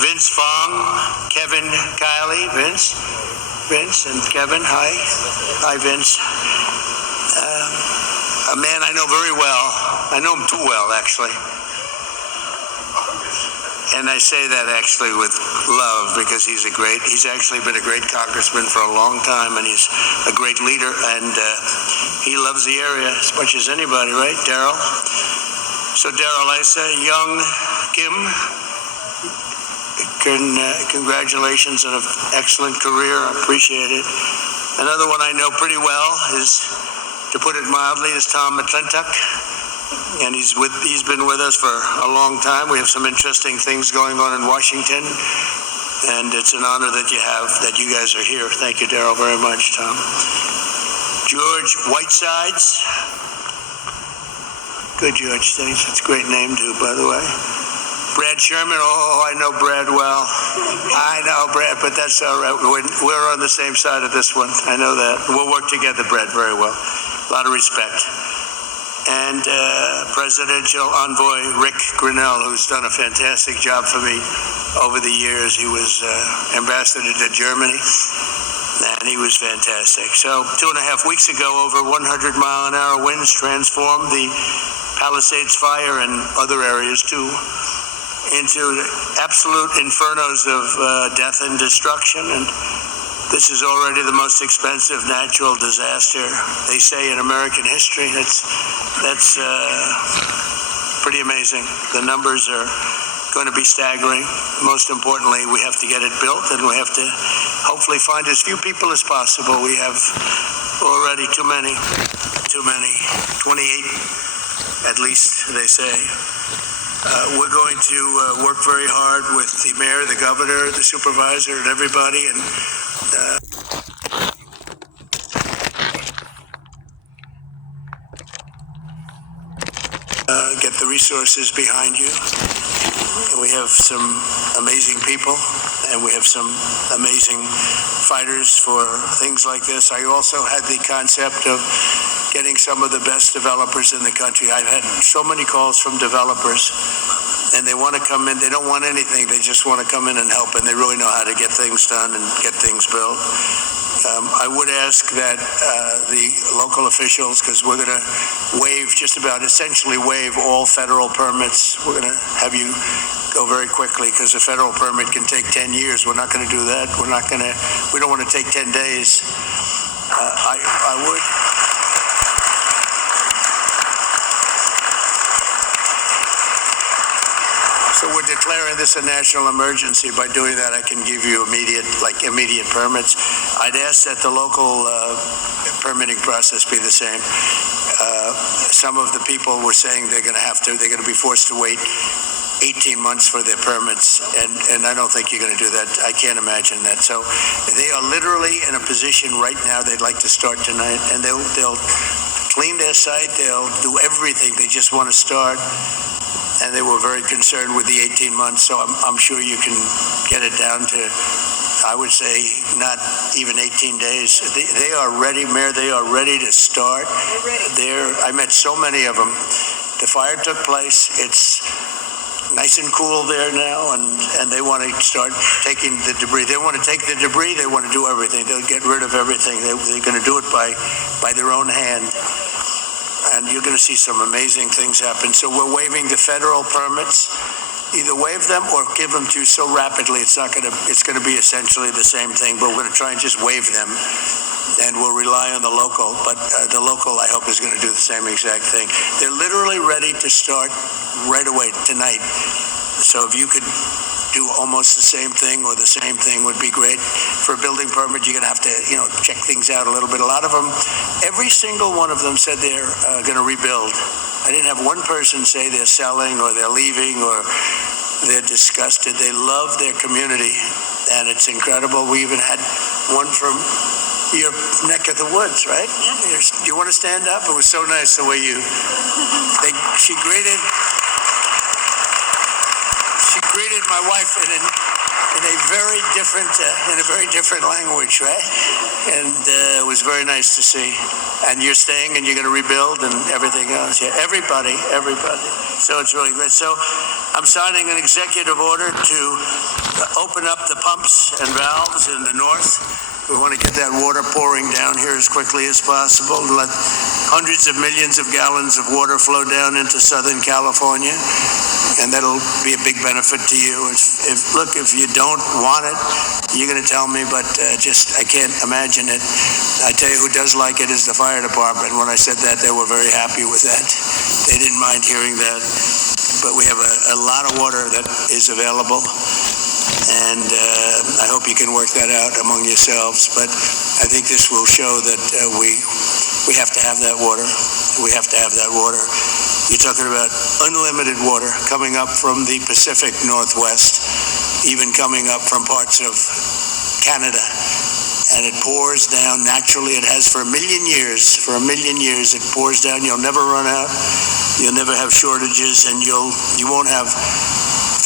Vince Fong, Kevin Kiley, Vince and Kevin, hi. Hi, Vince. A man I know very well. I know him too well, actually. And I say that actually with love because he's actually been a great congressman for a long time, and he's a great leader, and he loves the area as much as anybody, right, Daryl? So Daryl, I say, young Kim, congratulations on an excellent career. I appreciate it. Another one I know pretty well is, to put it mildly, is Tom McClintock. And he's been with us for a long time. We have some interesting things going on in Washington, and it's an honor that you guys are here. Thank you, Daryl, very much, Tom. George Whitesides. Good, George. Thanks. It's a great name, too, by the way. Brad Sherman. Oh, I know Brad well. I know Brad, but that's all right. We're on the same side of this one. I know that. We'll work together, Brad, very well. A lot of respect. And Presidential Envoy Rick Grinnell, who's done a fantastic job for me over the years. He was ambassador to Germany, and he was fantastic. So 2.5 weeks ago, over 100-mile-an-hour winds transformed the Palisades fire and other areas, too, into absolute infernos of death and destruction. And this is already the most expensive natural disaster, they say, in American history. That's pretty amazing. The numbers are going to be staggering. Most importantly, we have to get it built, and we have to hopefully find as few people as possible. We have already too many, 28 at least, they say. We're going to work very hard with the mayor, the governor, the supervisor, and everybody, and get the resources behind you. We have some amazing people, and we have some amazing fighters for things like this. I also had the concept of getting some of the best developers in the country. I've had so many calls from developers, and they want to come in. They don't want anything. They just want to come in and help, and they really know how to get things done and get things built. I would ask that the local officials, because we're going to essentially waive all federal permits. We're going to have you go very quickly, because a federal permit can take 10 years. We're not going to do that. We don't want to take 10 days. I would. So we're declaring this a national emergency. By doing that, I can give you immediate permits. I'd ask that the local permitting process be the same. Some of the people were saying they're going to be forced to wait 18 months for their permits, and I don't think you're going to do that. I can't imagine that. So they are literally in a position right now. They'd like to start tonight, and they'll clean their site. They'll do everything. They just want to start. And they were very concerned with the 18 months, so I'm sure you can get it down to, I would say, not even 18 days. They are ready, Mayor. They are ready to start. They're ready. I met so many of them. The fire took place. It's nice and cool there now, and they want to start taking the debris. They want to take the debris. They want to do everything. They'll get rid of everything. They're going to do it by their own hand. And you're going to see some amazing things happen. So we're waiving the federal permits. Either waive them or give them to you so rapidly it's going to be essentially the same thing, but we're going to try and just waive them, and we'll rely on the local. But the local, I hope, is going to do the same exact thing. They're literally ready to start right away tonight. So if you could do almost the same thing or the same thing would be great. For a building permit, you're going to have to, check things out a little bit. A lot of them, every single one of them said they're going to rebuild. I didn't have one person say they're selling or they're leaving or they're disgusted. They love their community, and it's incredible. We even had one from your neck of the woods, right? Yeah. You want to stand up? It was so nice the way she greeted my wife in a very different language, right? And it was very nice to see. And you're staying, and you're going to rebuild, and everything else. Yeah, everybody. So it's really great. So I'm signing an executive order to open up the pumps and valves in the north. We want to get that water pouring down here as quickly as possible, let hundreds of millions of gallons of water flow down into Southern California, and that'll be a big benefit to you. If you don't want it, you're going to tell me, but I can't imagine it. I tell you who does like it is the fire department. When I said that, they were very happy with that. They didn't mind hearing that. But we have a lot of water that is available, and I hope you can work that out among yourselves. But I think this will show that we have to have that water. We have to have that water. You're talking about unlimited water coming up from the Pacific Northwest, even coming up from parts of Canada. And it pours down naturally. It has for a million years. For a million years, it pours down. You'll never run out. You'll never have shortages, and you won't have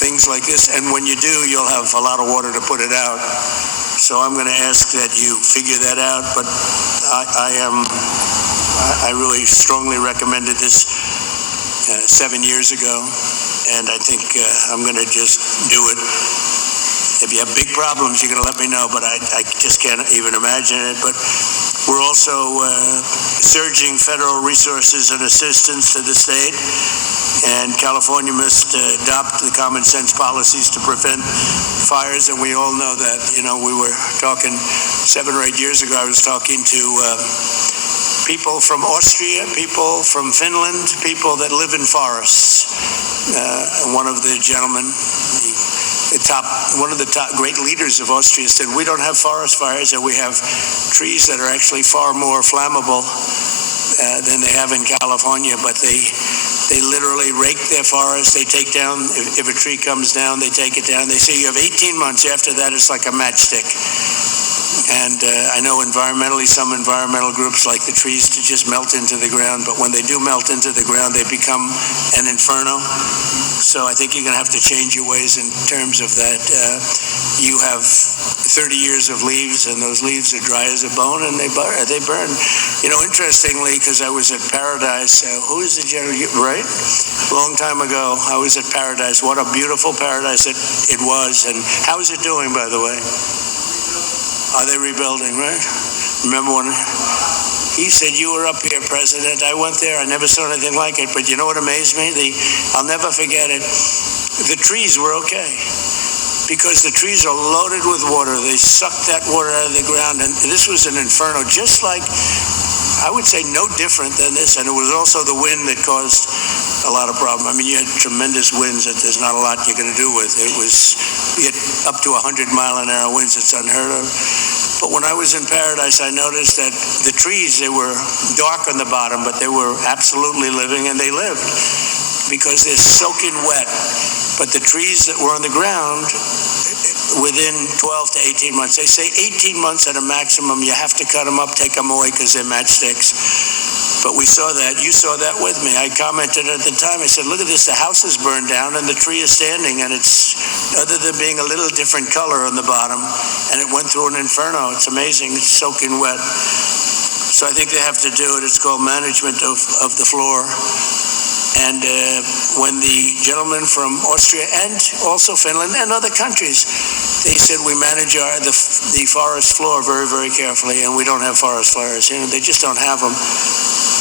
things like this. And when you do, you'll have a lot of water to put it out. So I'm going to ask that you figure that out. But I really strongly recommended this 7 years ago, and I think I'm going to just do it. If you have big problems, you're going to let me know, but I just can't even imagine it. But we're also surging federal resources and assistance to the state, and California must adopt the common sense policies to prevent fires, and we all know that. You know, we were talking 7 or 8 years ago, I was talking to people from Austria, people from Finland, people that live in forests. One of the gentlemen, one of the top great leaders of Austria said, we don't have forest fires, and we have trees that are actually far more flammable than they have in California, but they literally rake their forests. They take down, if a tree comes down, they take it down. They say you have 18 months. After that, it's like a matchstick. And I know environmentally, some environmental groups like the trees to just melt into the ground, but when they do melt into the ground, they become an inferno. So I think you're going to have to change your ways in terms of that. You have 30 years of leaves, and those leaves are dry as a bone, and they burn. You know, interestingly, because I was at Paradise, who is the general, right? A long time ago, I was at Paradise. What a beautiful paradise it was. And how is it doing, by the way? Are they rebuilding, right? Remember when he said, you were up here, President. I went there. I never saw anything like it. But you know what amazed me? I'll never forget it. The trees were okay, because the trees are loaded with water. They suck that water out of the ground. And this was an inferno, just like, I would say, no different than this. And it was also the wind that caused a lot of problem. I mean, you had tremendous winds that there's not a lot you're going to do with. We had up to 100-mile-an-hour winds. It's unheard of. But when I was in Paradise, I noticed that the trees, they were dark on the bottom, but they were absolutely living, and they lived because they're soaking wet. But the trees that were on the ground, within 12 to 18 months, they say 18 months at a maximum, you have to cut them up, take them away, because they're matchsticks. But we saw that. You saw that with me. I commented at the time. I said, look at this. The house is burned down, and the tree is standing, and it's, other than being a little different color on the bottom, and it went through an inferno. It's amazing. It's soaking wet. So I think they have to do it. It's called management of the floor. And when the gentleman from Austria and also Finland and other countries, they said we manage the forest floor very, very carefully, and we don't have forest fires. You know, they just don't have them.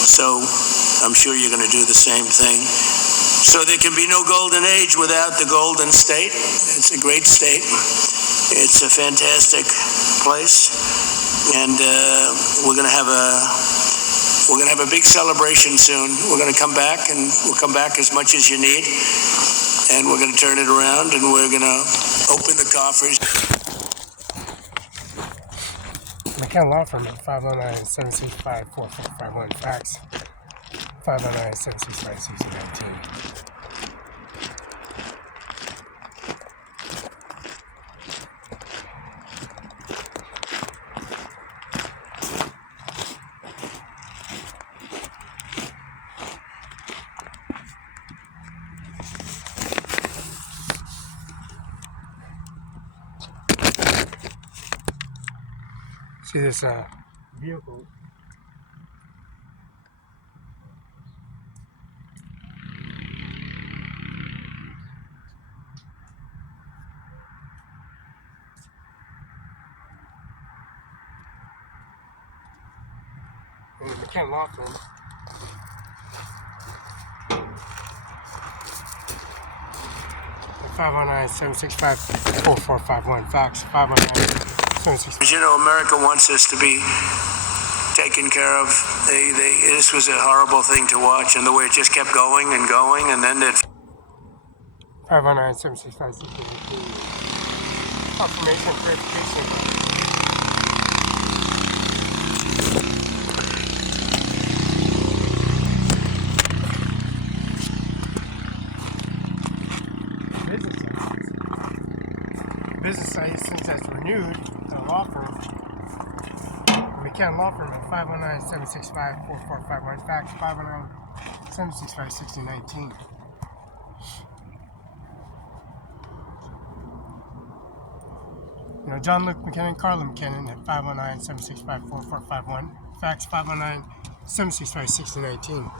So I'm sure you're going to do the same thing. So there can be no golden age without the Golden State. It's a great state. It's a fantastic place, and we're going to have a big celebration soon. We're going to come back, and we'll come back as much as you need, and we're going to turn it around, and we're going to open the coffers. McKenna Law Firm at 509-765-4451. Fax 509-765-6019. see this vehicle. In the McKenna Law Firm. At 509-765-4451. Fax 509-765. You know, America wants us to be taken care of. This was a horrible thing to watch, and the way it just kept going and going, and then it. 509-765-4451. Confirmation and verification. Business license that's renewed at a law firm. McKenna Law Firm at 509-765-4451. Fax 509-765-6019. You know, John Luke McKinnon, Carla McKinnon at 509-765-4451. Fax 509-765-6019.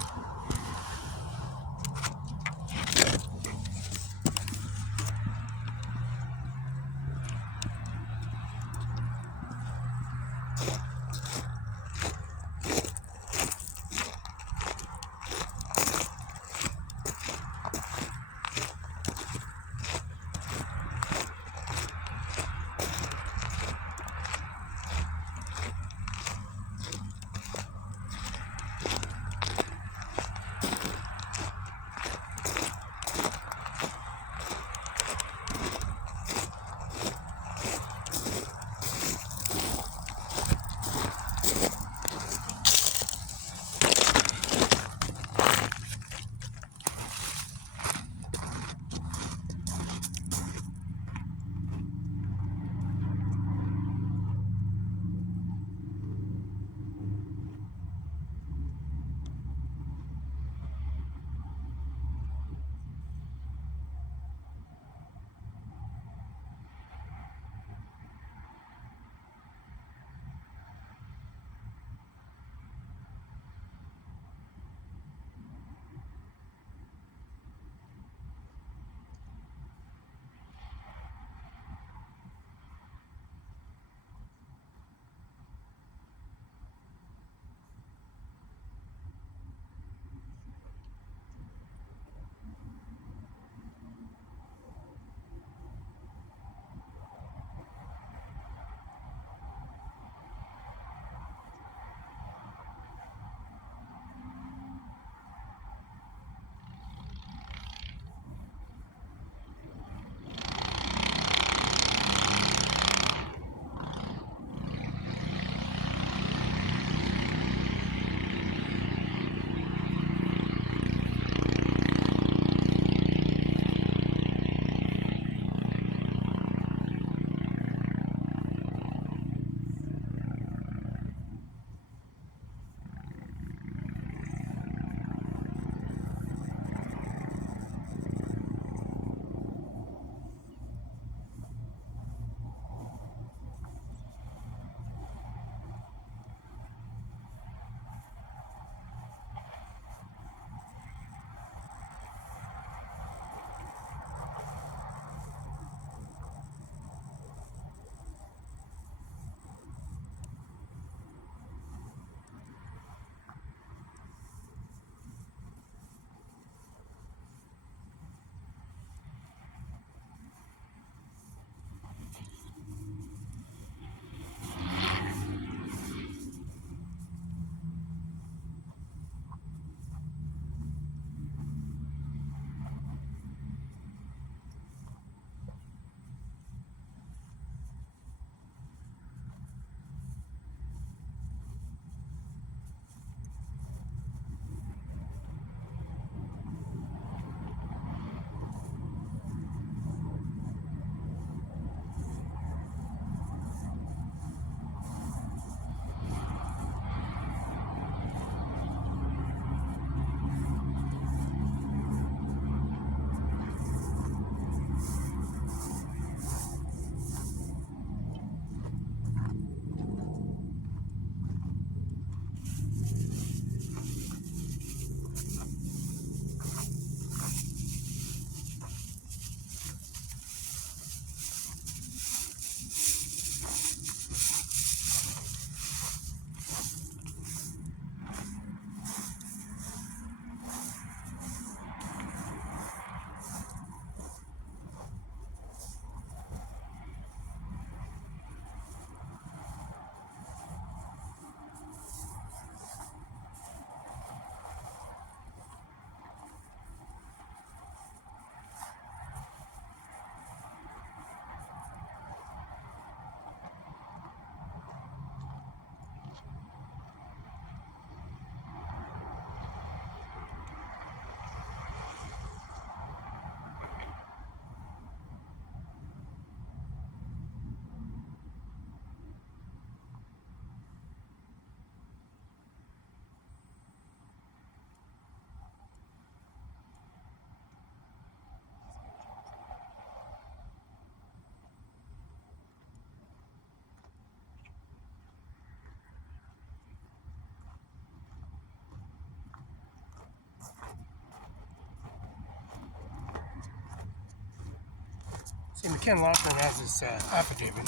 See, McKenna Law Firm has this affidavit.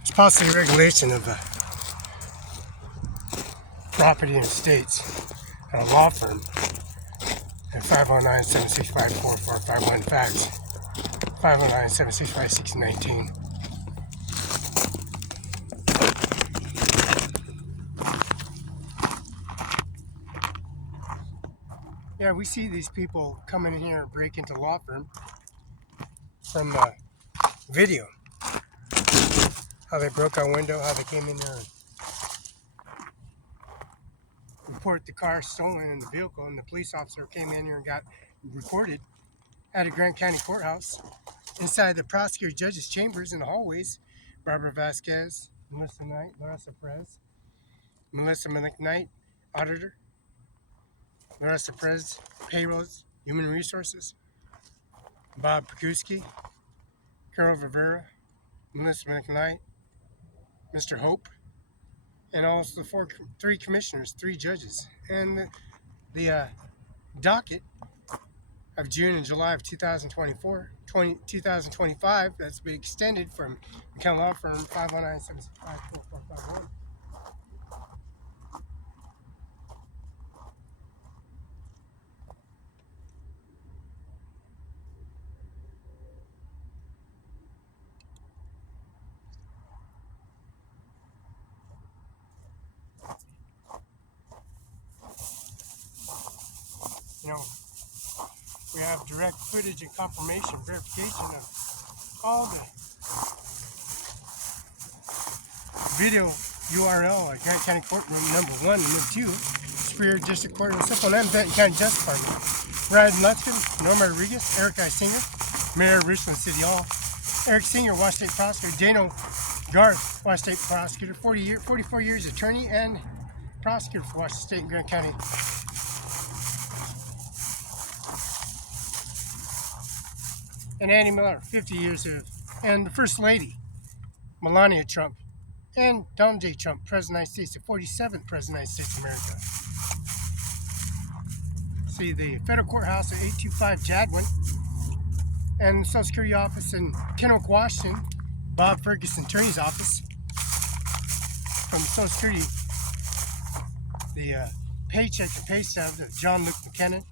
It's policy and regulation of property and estates at a law firm at 509-765-4451 fax 509-765-1619. Yeah, we see these people come in here and break into law firm from video. How they broke our window, how they came in there and reported the car stolen in the vehicle, and the police officer came in here and got reported at a Grant County courthouse inside the prosecutor judge's chambers in the hallways. Barbara Vasquez, Melissa Knight, Larissa Perez, Melissa McKnight, auditor, Larissa Perez, payrolls, human resources, Bob Pakuski, Carol Rivera, Melissa McKnight, Mr. Hope, and also the three commissioners, three judges, and the docket of June and July of 2025 that's been extended from McKenna Law Firm 509-765-4451. You know, we have direct footage and confirmation, verification of all the video URL at Grant County Courtroom number 1 and number 2, Superior District Court of Civil and Benton County Justice Department. Ryan Lutzkin, Norma Rodriguez, Eric I. Singer, Mayor of Richland City Hall, Eric Singer, Washington State Prosecutor, Dano Garth, Washington State Prosecutor, 44 years attorney and prosecutor for Washington State and Grant County. And Annie Miller, 50 years of, and the First Lady, Melania Trump, and Donald J. Trump, President of the United States, the 47th President of the United States of America. See the federal courthouse at 825 Jadwin, and the Social Security office in Kennewick, Washington, Bob Ferguson Attorney's office. From Social Security, the paycheck and pay stub of John Luke McKenna,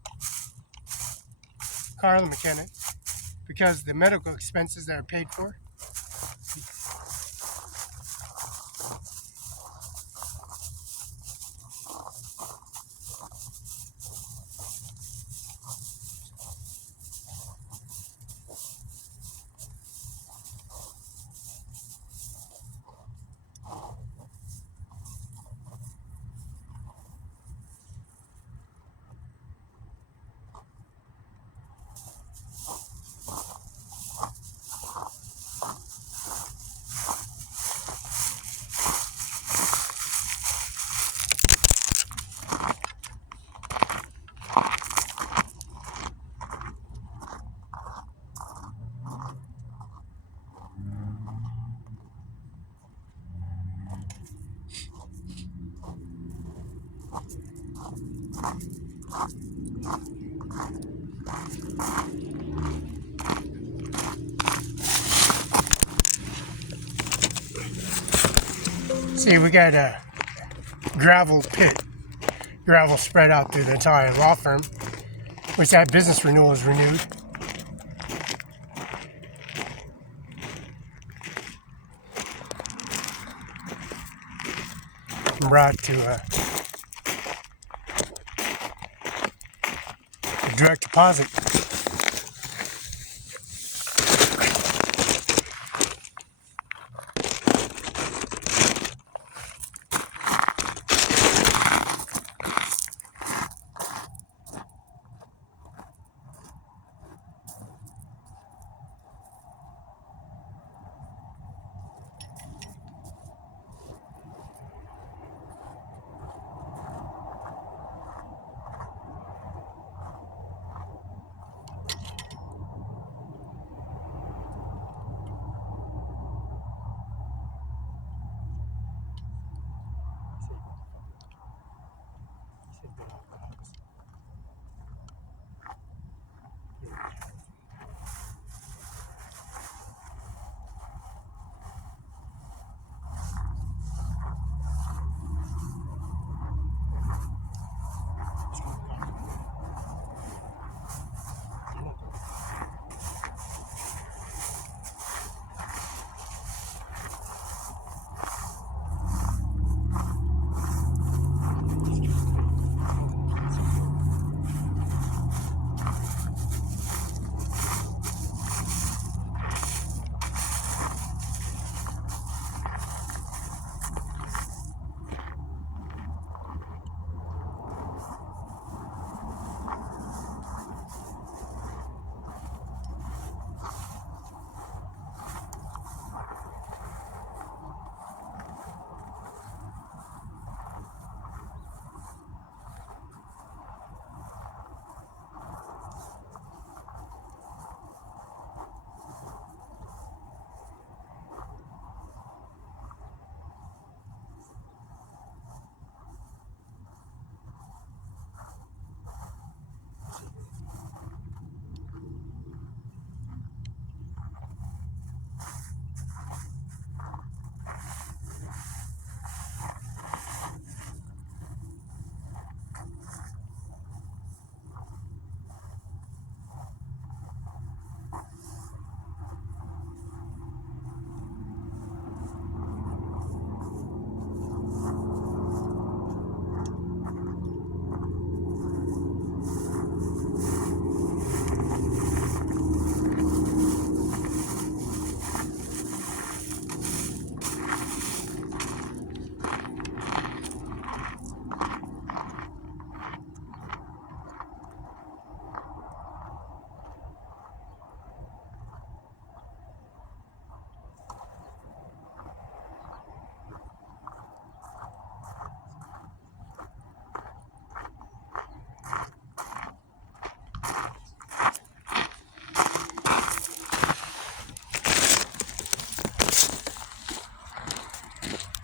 Carla McKenna, because the medical expenses that are paid for. See, we got a gravel pit, gravel spread out through the entire law firm, which that business renewal is renewed. Brought to direct deposit.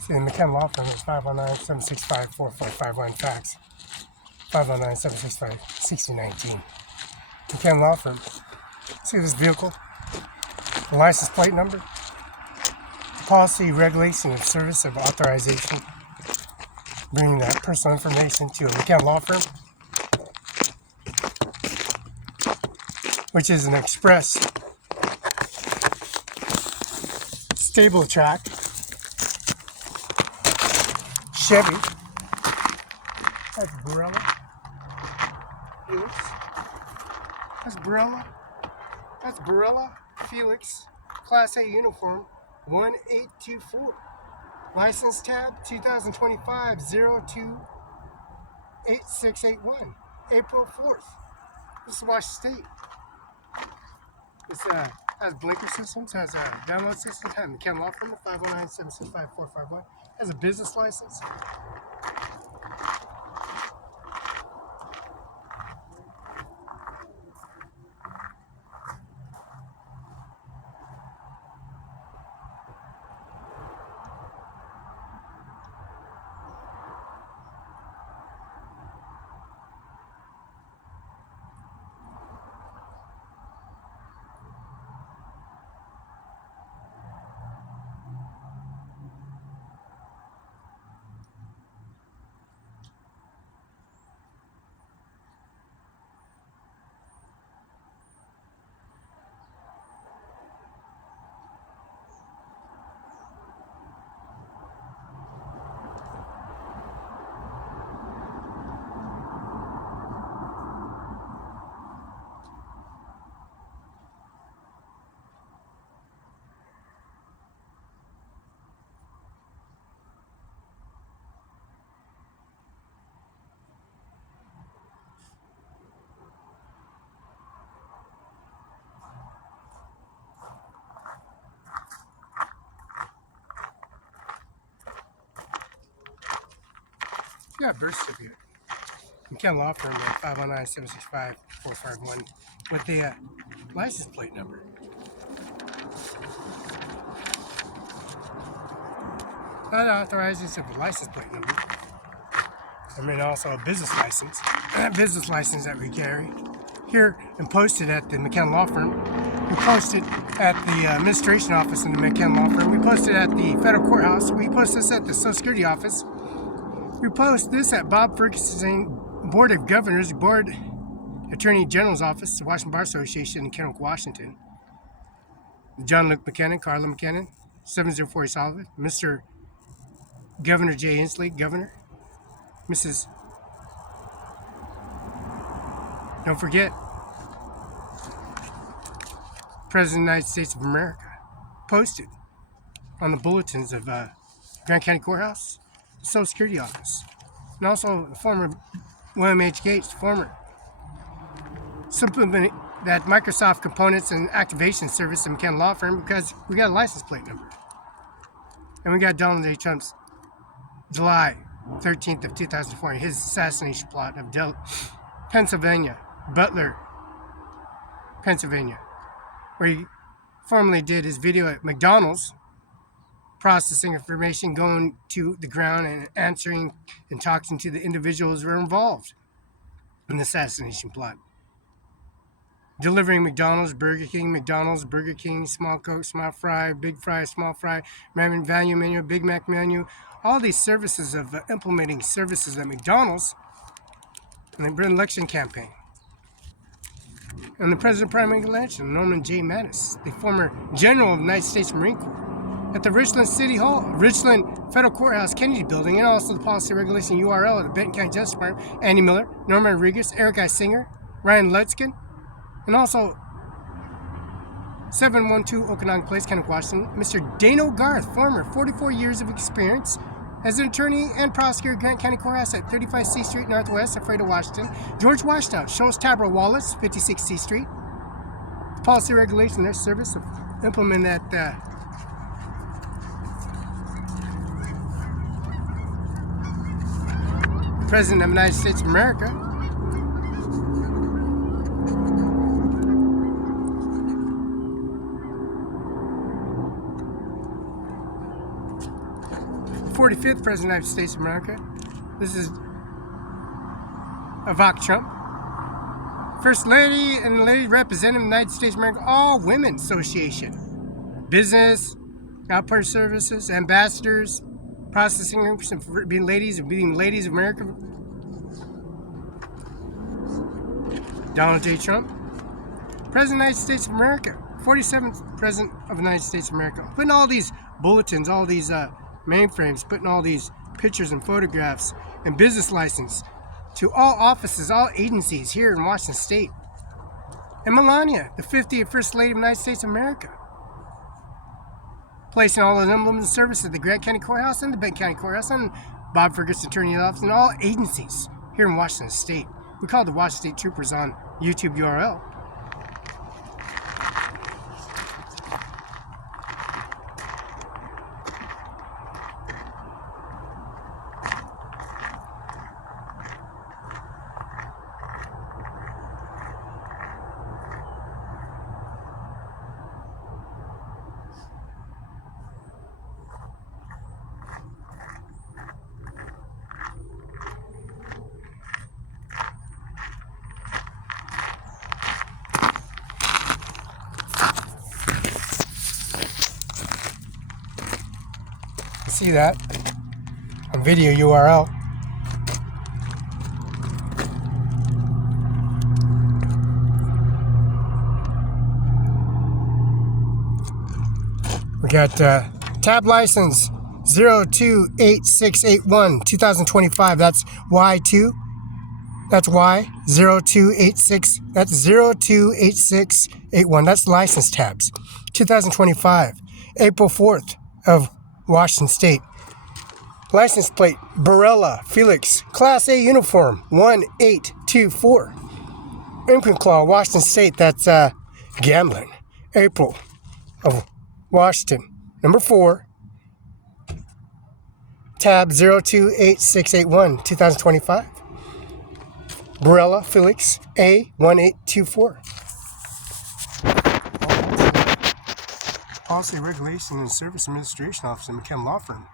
See, the McKenna Law Firm is 509-765-4451. Fax 509-765-6019. McKenna Law Firm. See this vehicle? The license plate number? Policy, regulation, and service of authorization. Bringing that personal information to a McKenna Law Firm, which is an express stable track Chevy. That's Barela. Felix. That's Barela. That's Barela. Felix. Class A uniform 1824. License tab 2025-02-8681. April 4th. This is Washington State. This has blinker systems, has download systems, has McKenna Law Firm 509-765-4451. Has a business license. Yeah, birth certificate. McKenna Law Firm at 509-765-4451 with the license plate number. That authorizes a license plate number. I mean, also a business license. That business license that we carry here and posted at the McKenna Law Firm. We posted at the administration office in the McKenna Law Firm. We posted at the federal courthouse. We posted this at the Social Security office. We post this at Bob Ferguson Board of Governors, Board Attorney General's Office, the Washington Bar Association in Kennewick, Washington. John Luke McKinnon, Carla McKinnon, 704 East Olive, Mr. Governor Jay Inslee, Governor, Mrs. Don't forget, President of the United States of America, posted on the bulletins of Grant County Courthouse, Social Security Office, and also the former William H. Gates, former supplement that Microsoft Components and Activation Service in McKenna Law Firm because we got a license plate number. And we got Donald J. Trump's July 13th of 2004, his assassination plot of Pennsylvania, Butler, Pennsylvania, where he formerly did his video at McDonald's, processing information, going to the ground and answering and talking to the individuals who were involved in the assassination plot. Delivering McDonald's, Burger King, small Coke, small fry, big fry, small fry, value menu, Big Mac menu, all these services of implementing services at McDonald's in the election campaign. And the President Primary Election, Norman J. Mattis, the former General of the United States Marine Corps, at the Richland City Hall, Richland Federal Courthouse, Kennedy Building, and also the Policy Regulation URL at the Benton County Justice Department, Andy Miller, Norman Rodriguez, Eric I. Singer, Ryan Lutzkin, and also 712 Okanagan Place, Kennewick, Washington, Mr. Dano Garth, former 44 years of experience as an attorney and prosecutor at Grant County Courthouse at 35 C Street Northwest, Alfredo, Washington. George Washington, Shoals Tabra Wallace, 56 C Street. The Policy Regulation, their service of implement that President of the United States of America. 45th President of the United States of America. This is Ivanka Trump. First Lady and Lady Representative of the United States of America, All Women Association. Business, output services, ambassadors, processing groups, and being ladies of America. Donald J. Trump. President of the United States of America. 47th President of the United States of America. Putting all these bulletins, all these mainframes, putting all these pictures and photographs and business license to all offices, all agencies here in Washington State. And Melania, the 50th First Lady of the United States of America. Placing all those emblems and services at the Grant County Courthouse and the Benton County Courthouse and Bob Ferguson Attorney's Office and all agencies here in Washington State. We call the Washington State Troopers on YouTube URL. See that on video URL. We got tab license 028681 2025. That's Y2. That's Y 0286. That's 028681. That's license tabs 2025. April 4th of Washington State. License plate Barela Felix Class A uniform 1824. Imprint claw Washington State. That's gambling. April of Washington. Number 4. Tab 028681 2025. Barela Felix A1824. Policy, Regulation, and Service Administration Office in McKen Law Firm.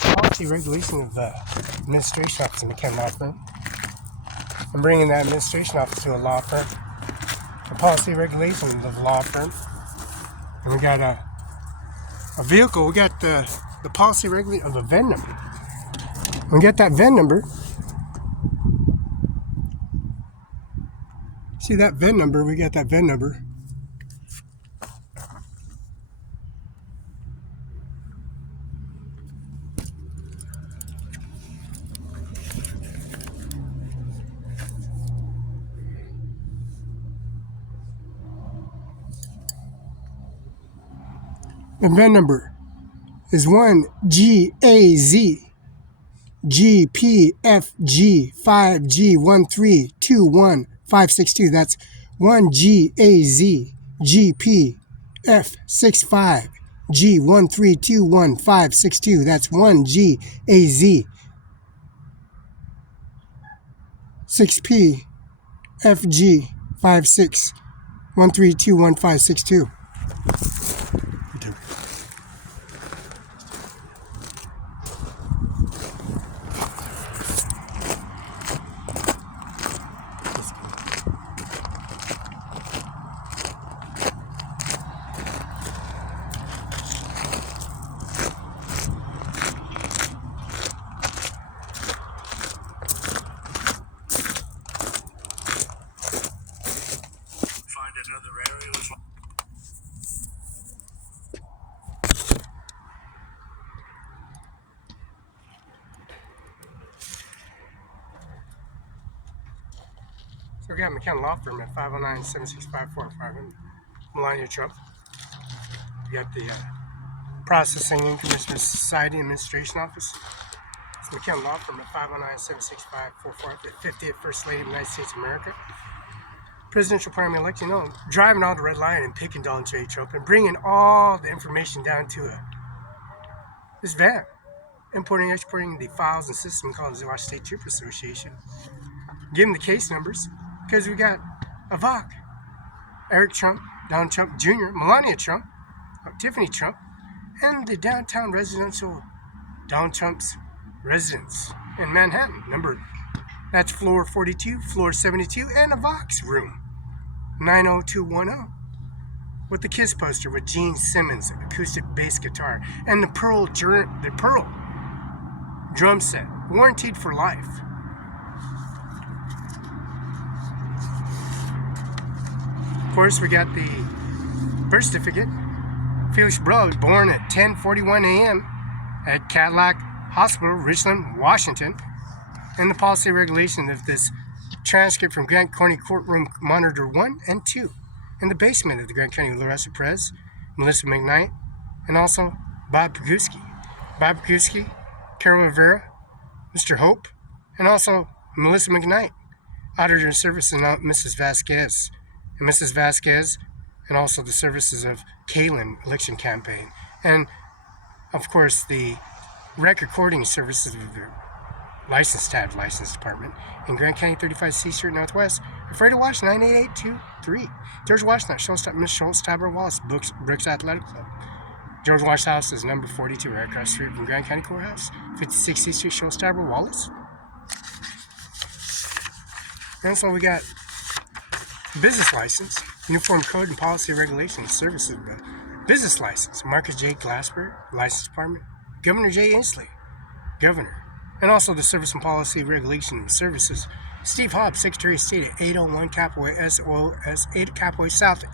Policy, Regulation of the Administration Office in McKen Law Firm. I'm bringing that Administration Office to a law firm. The Policy, Regulation of the law firm. And we got a vehicle. We got the Policy, Regulation of the VIN number. We got that VIN number. See that VIN number? We got that VIN number. The VIN number is 1GAZGPFG5G1321562. That's 1GAZGPF65G1321562. That's 1GAZ6PFG5613211562. So we got McKen Law Firm at 509-765-45. Melania Trump. We got the Processing and Commissioner Society Administration Office. It's McKen Law Firm at 509-765-45. The 50th First Lady of the United States of America. Presidential primary election, driving all the red line and picking Donald J. Trump and bringing all the information down to this van. Importing and exporting the files and system called the Washington State Troopers Association. Give them the case numbers. Because we got Ivanka, Eric Trump, Donald Trump Jr., Melania Trump, Tiffany Trump, and the downtown residential Donald Trump's residence in Manhattan. That's floor 42, floor 72, and a Vox room, 90210. With the Kiss poster with Gene Simmons acoustic bass guitar and the Pearl drum set, warranted for life. Of course, we got the birth certificate. Felix Barela was born at 10:41 a.m. at Cadillac Hospital, Richland, Washington. And the policy regulation of this transcript from Grant County Courtroom Monitor 1 and 2 in the basement of the Grant County Loretta Perez, Melissa McKnight, and also Bob Pagusky. Bob Pagusky, Carol Rivera, Mr. Hope, and also Melissa McKnight, auditor in service, and Mrs. Vasquez. And Mrs. Vasquez, and also the services of Kalin election campaign. And, of course, the record recording services of the license department in Grant County, 35 C Street Northwest. Afraid to watch 98823. George Washington, Miss Schultz, Tabor Wallace, Brooks Athletic Club. George Washington House is number 42, right across the street from Grant County Courthouse. 56 C Street, Schultz, Tabor Wallace. And so we got business license, uniform code and policy regulations, services, business license, Marcus J. Glassberg, license department, Governor J. Inslee, governor. And also the Service and Policy Regulation Services, Steve Hobbs, Secretary of State at 801 Capway, SOS 8 Capway South,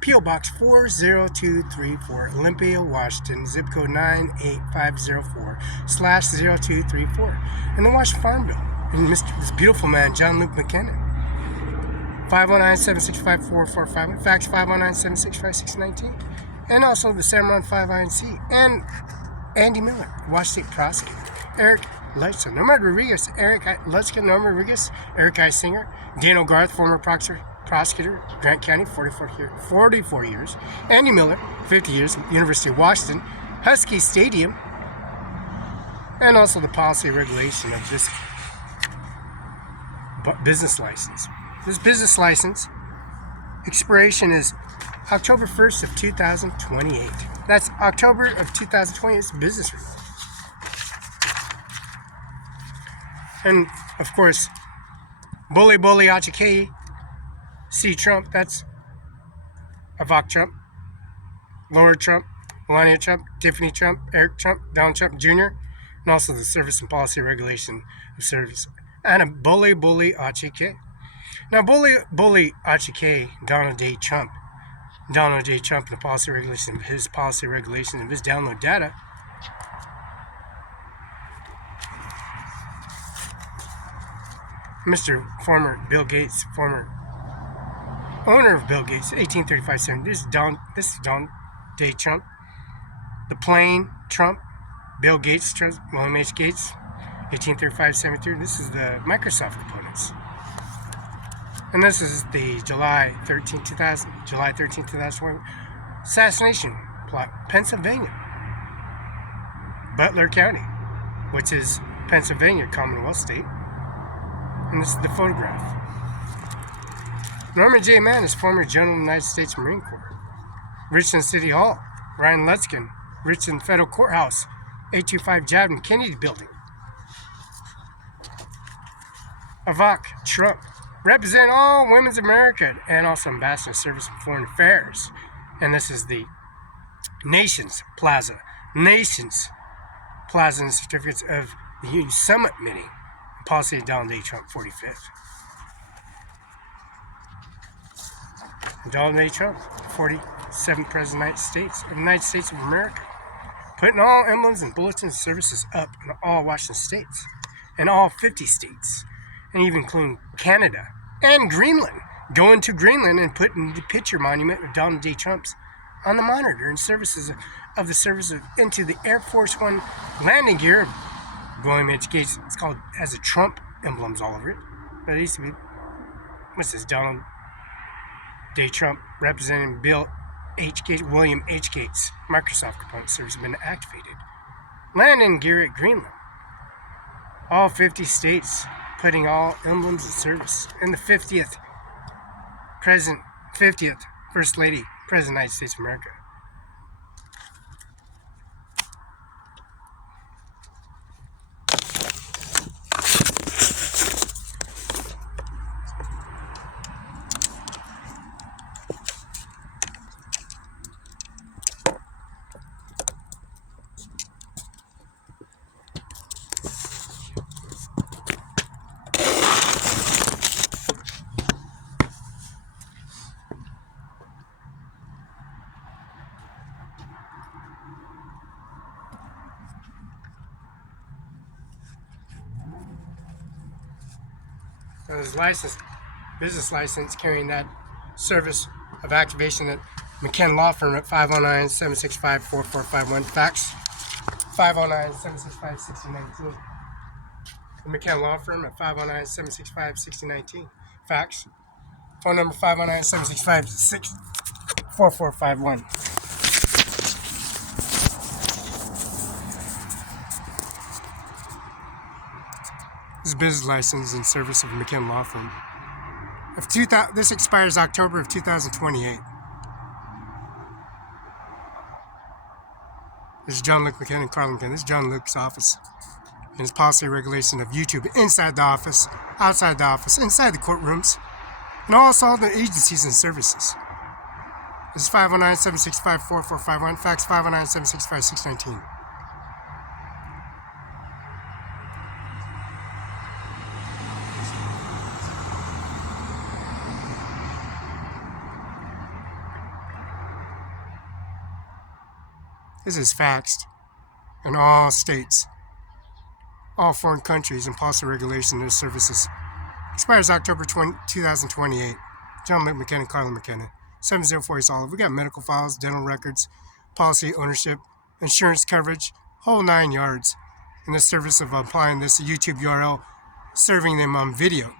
P.O. Box 40234, Olympia, Washington, zip code 98504/0234. And the Washington Farm Bill. And this beautiful man, John Luke McKinnon. 509-765-4451, fax 509-765-619. And also the OWNERCIMARON5INC. And Andy Miller, Washington State Prosecutor. Eric Lutzkin, Norma Rodriguez, Eric Lutzkin, Norma Rodriguez, Eric I. Singer, Daniel Garth, former prosecutor, Grant County, 44 years, Andy Miller, 50 years, University of Washington, Husky Stadium, and also the policy regulation of this business license. This business license expiration is October 1st of 2028. That's October of 2020. It's business renewal. And, of course, Bully Achike, C. Trump, that's Ivanka Trump, Laura Trump, Melania Trump, Tiffany Trump, Eric Trump, Donald Trump Jr., and also the Service and Policy Regulation of Service. And Bully Achike. Now, Bully Achike, Donald J. Trump, and the policy regulation of his download data. Mr. former Bill Gates, former owner of Bill Gates, 1835-70. This is Donald J. Trump. The plane, Trump, Bill Gates, William H. Gates, 1835-73. This is the Microsoft components. And this is the July 13, 2001 assassination plot, Pennsylvania. Butler County, which is Pennsylvania, Commonwealth state. And this is the photograph. Norman J. Mann is former General of the United States Marine Corps. Richland City Hall, Ryan Lutzkin, Richland Federal Courthouse, 825 Javin Kennedy Building. Ivanka Trump, represent all women's America, and also Ambassador of Service and Foreign Affairs. And this is the Nations Plaza and certificates of the Union Summit meeting. Policy of Donald J. Trump, 45th. Donald J. Trump, 47th President of the United States of America. Putting all emblems and bulletins services up in all Washington states, and all 50 states, and even including Canada and Greenland. Going to Greenland and putting the picture monument of Donald J. Trump's on the monitor and services of the services into the Air Force One landing gear of William H. Gates. It's called, has a Trump emblems all over it. But it used to be, what's this, Donald J. Trump representing Bill H. Gates, William H. Gates. Microsoft component service has been activated. Landing gear at Greenland. All 50 states putting all emblems of service. And the 50th First Lady, President of the United States of America. Now his license, business license, carrying that service of activation at McKen Law Firm at 509-765-4451. Fax 509-765-6019. The McKen Law Firm at 509-765-6019. Fax. Phone number 509-765-4451. This is business license and service of McKen Law Firm. This expires October of 2028. This is John Luke McKen and Carl McKen. This is John Luke's office. And his policy regulation of YouTube inside the office, outside the office, inside the courtrooms, and also all the agencies and services. This is 509-765-4451. Fax 509-765-619. This is faxed in all states, all foreign countries, and policy regulation of services. Expires October 2028. John Luke McKenna, Carla McKenna. 704 East Olive. We got medical files, dental records, policy ownership, insurance coverage, whole 9 yards. In the service of applying this YouTube URL, serving them on video.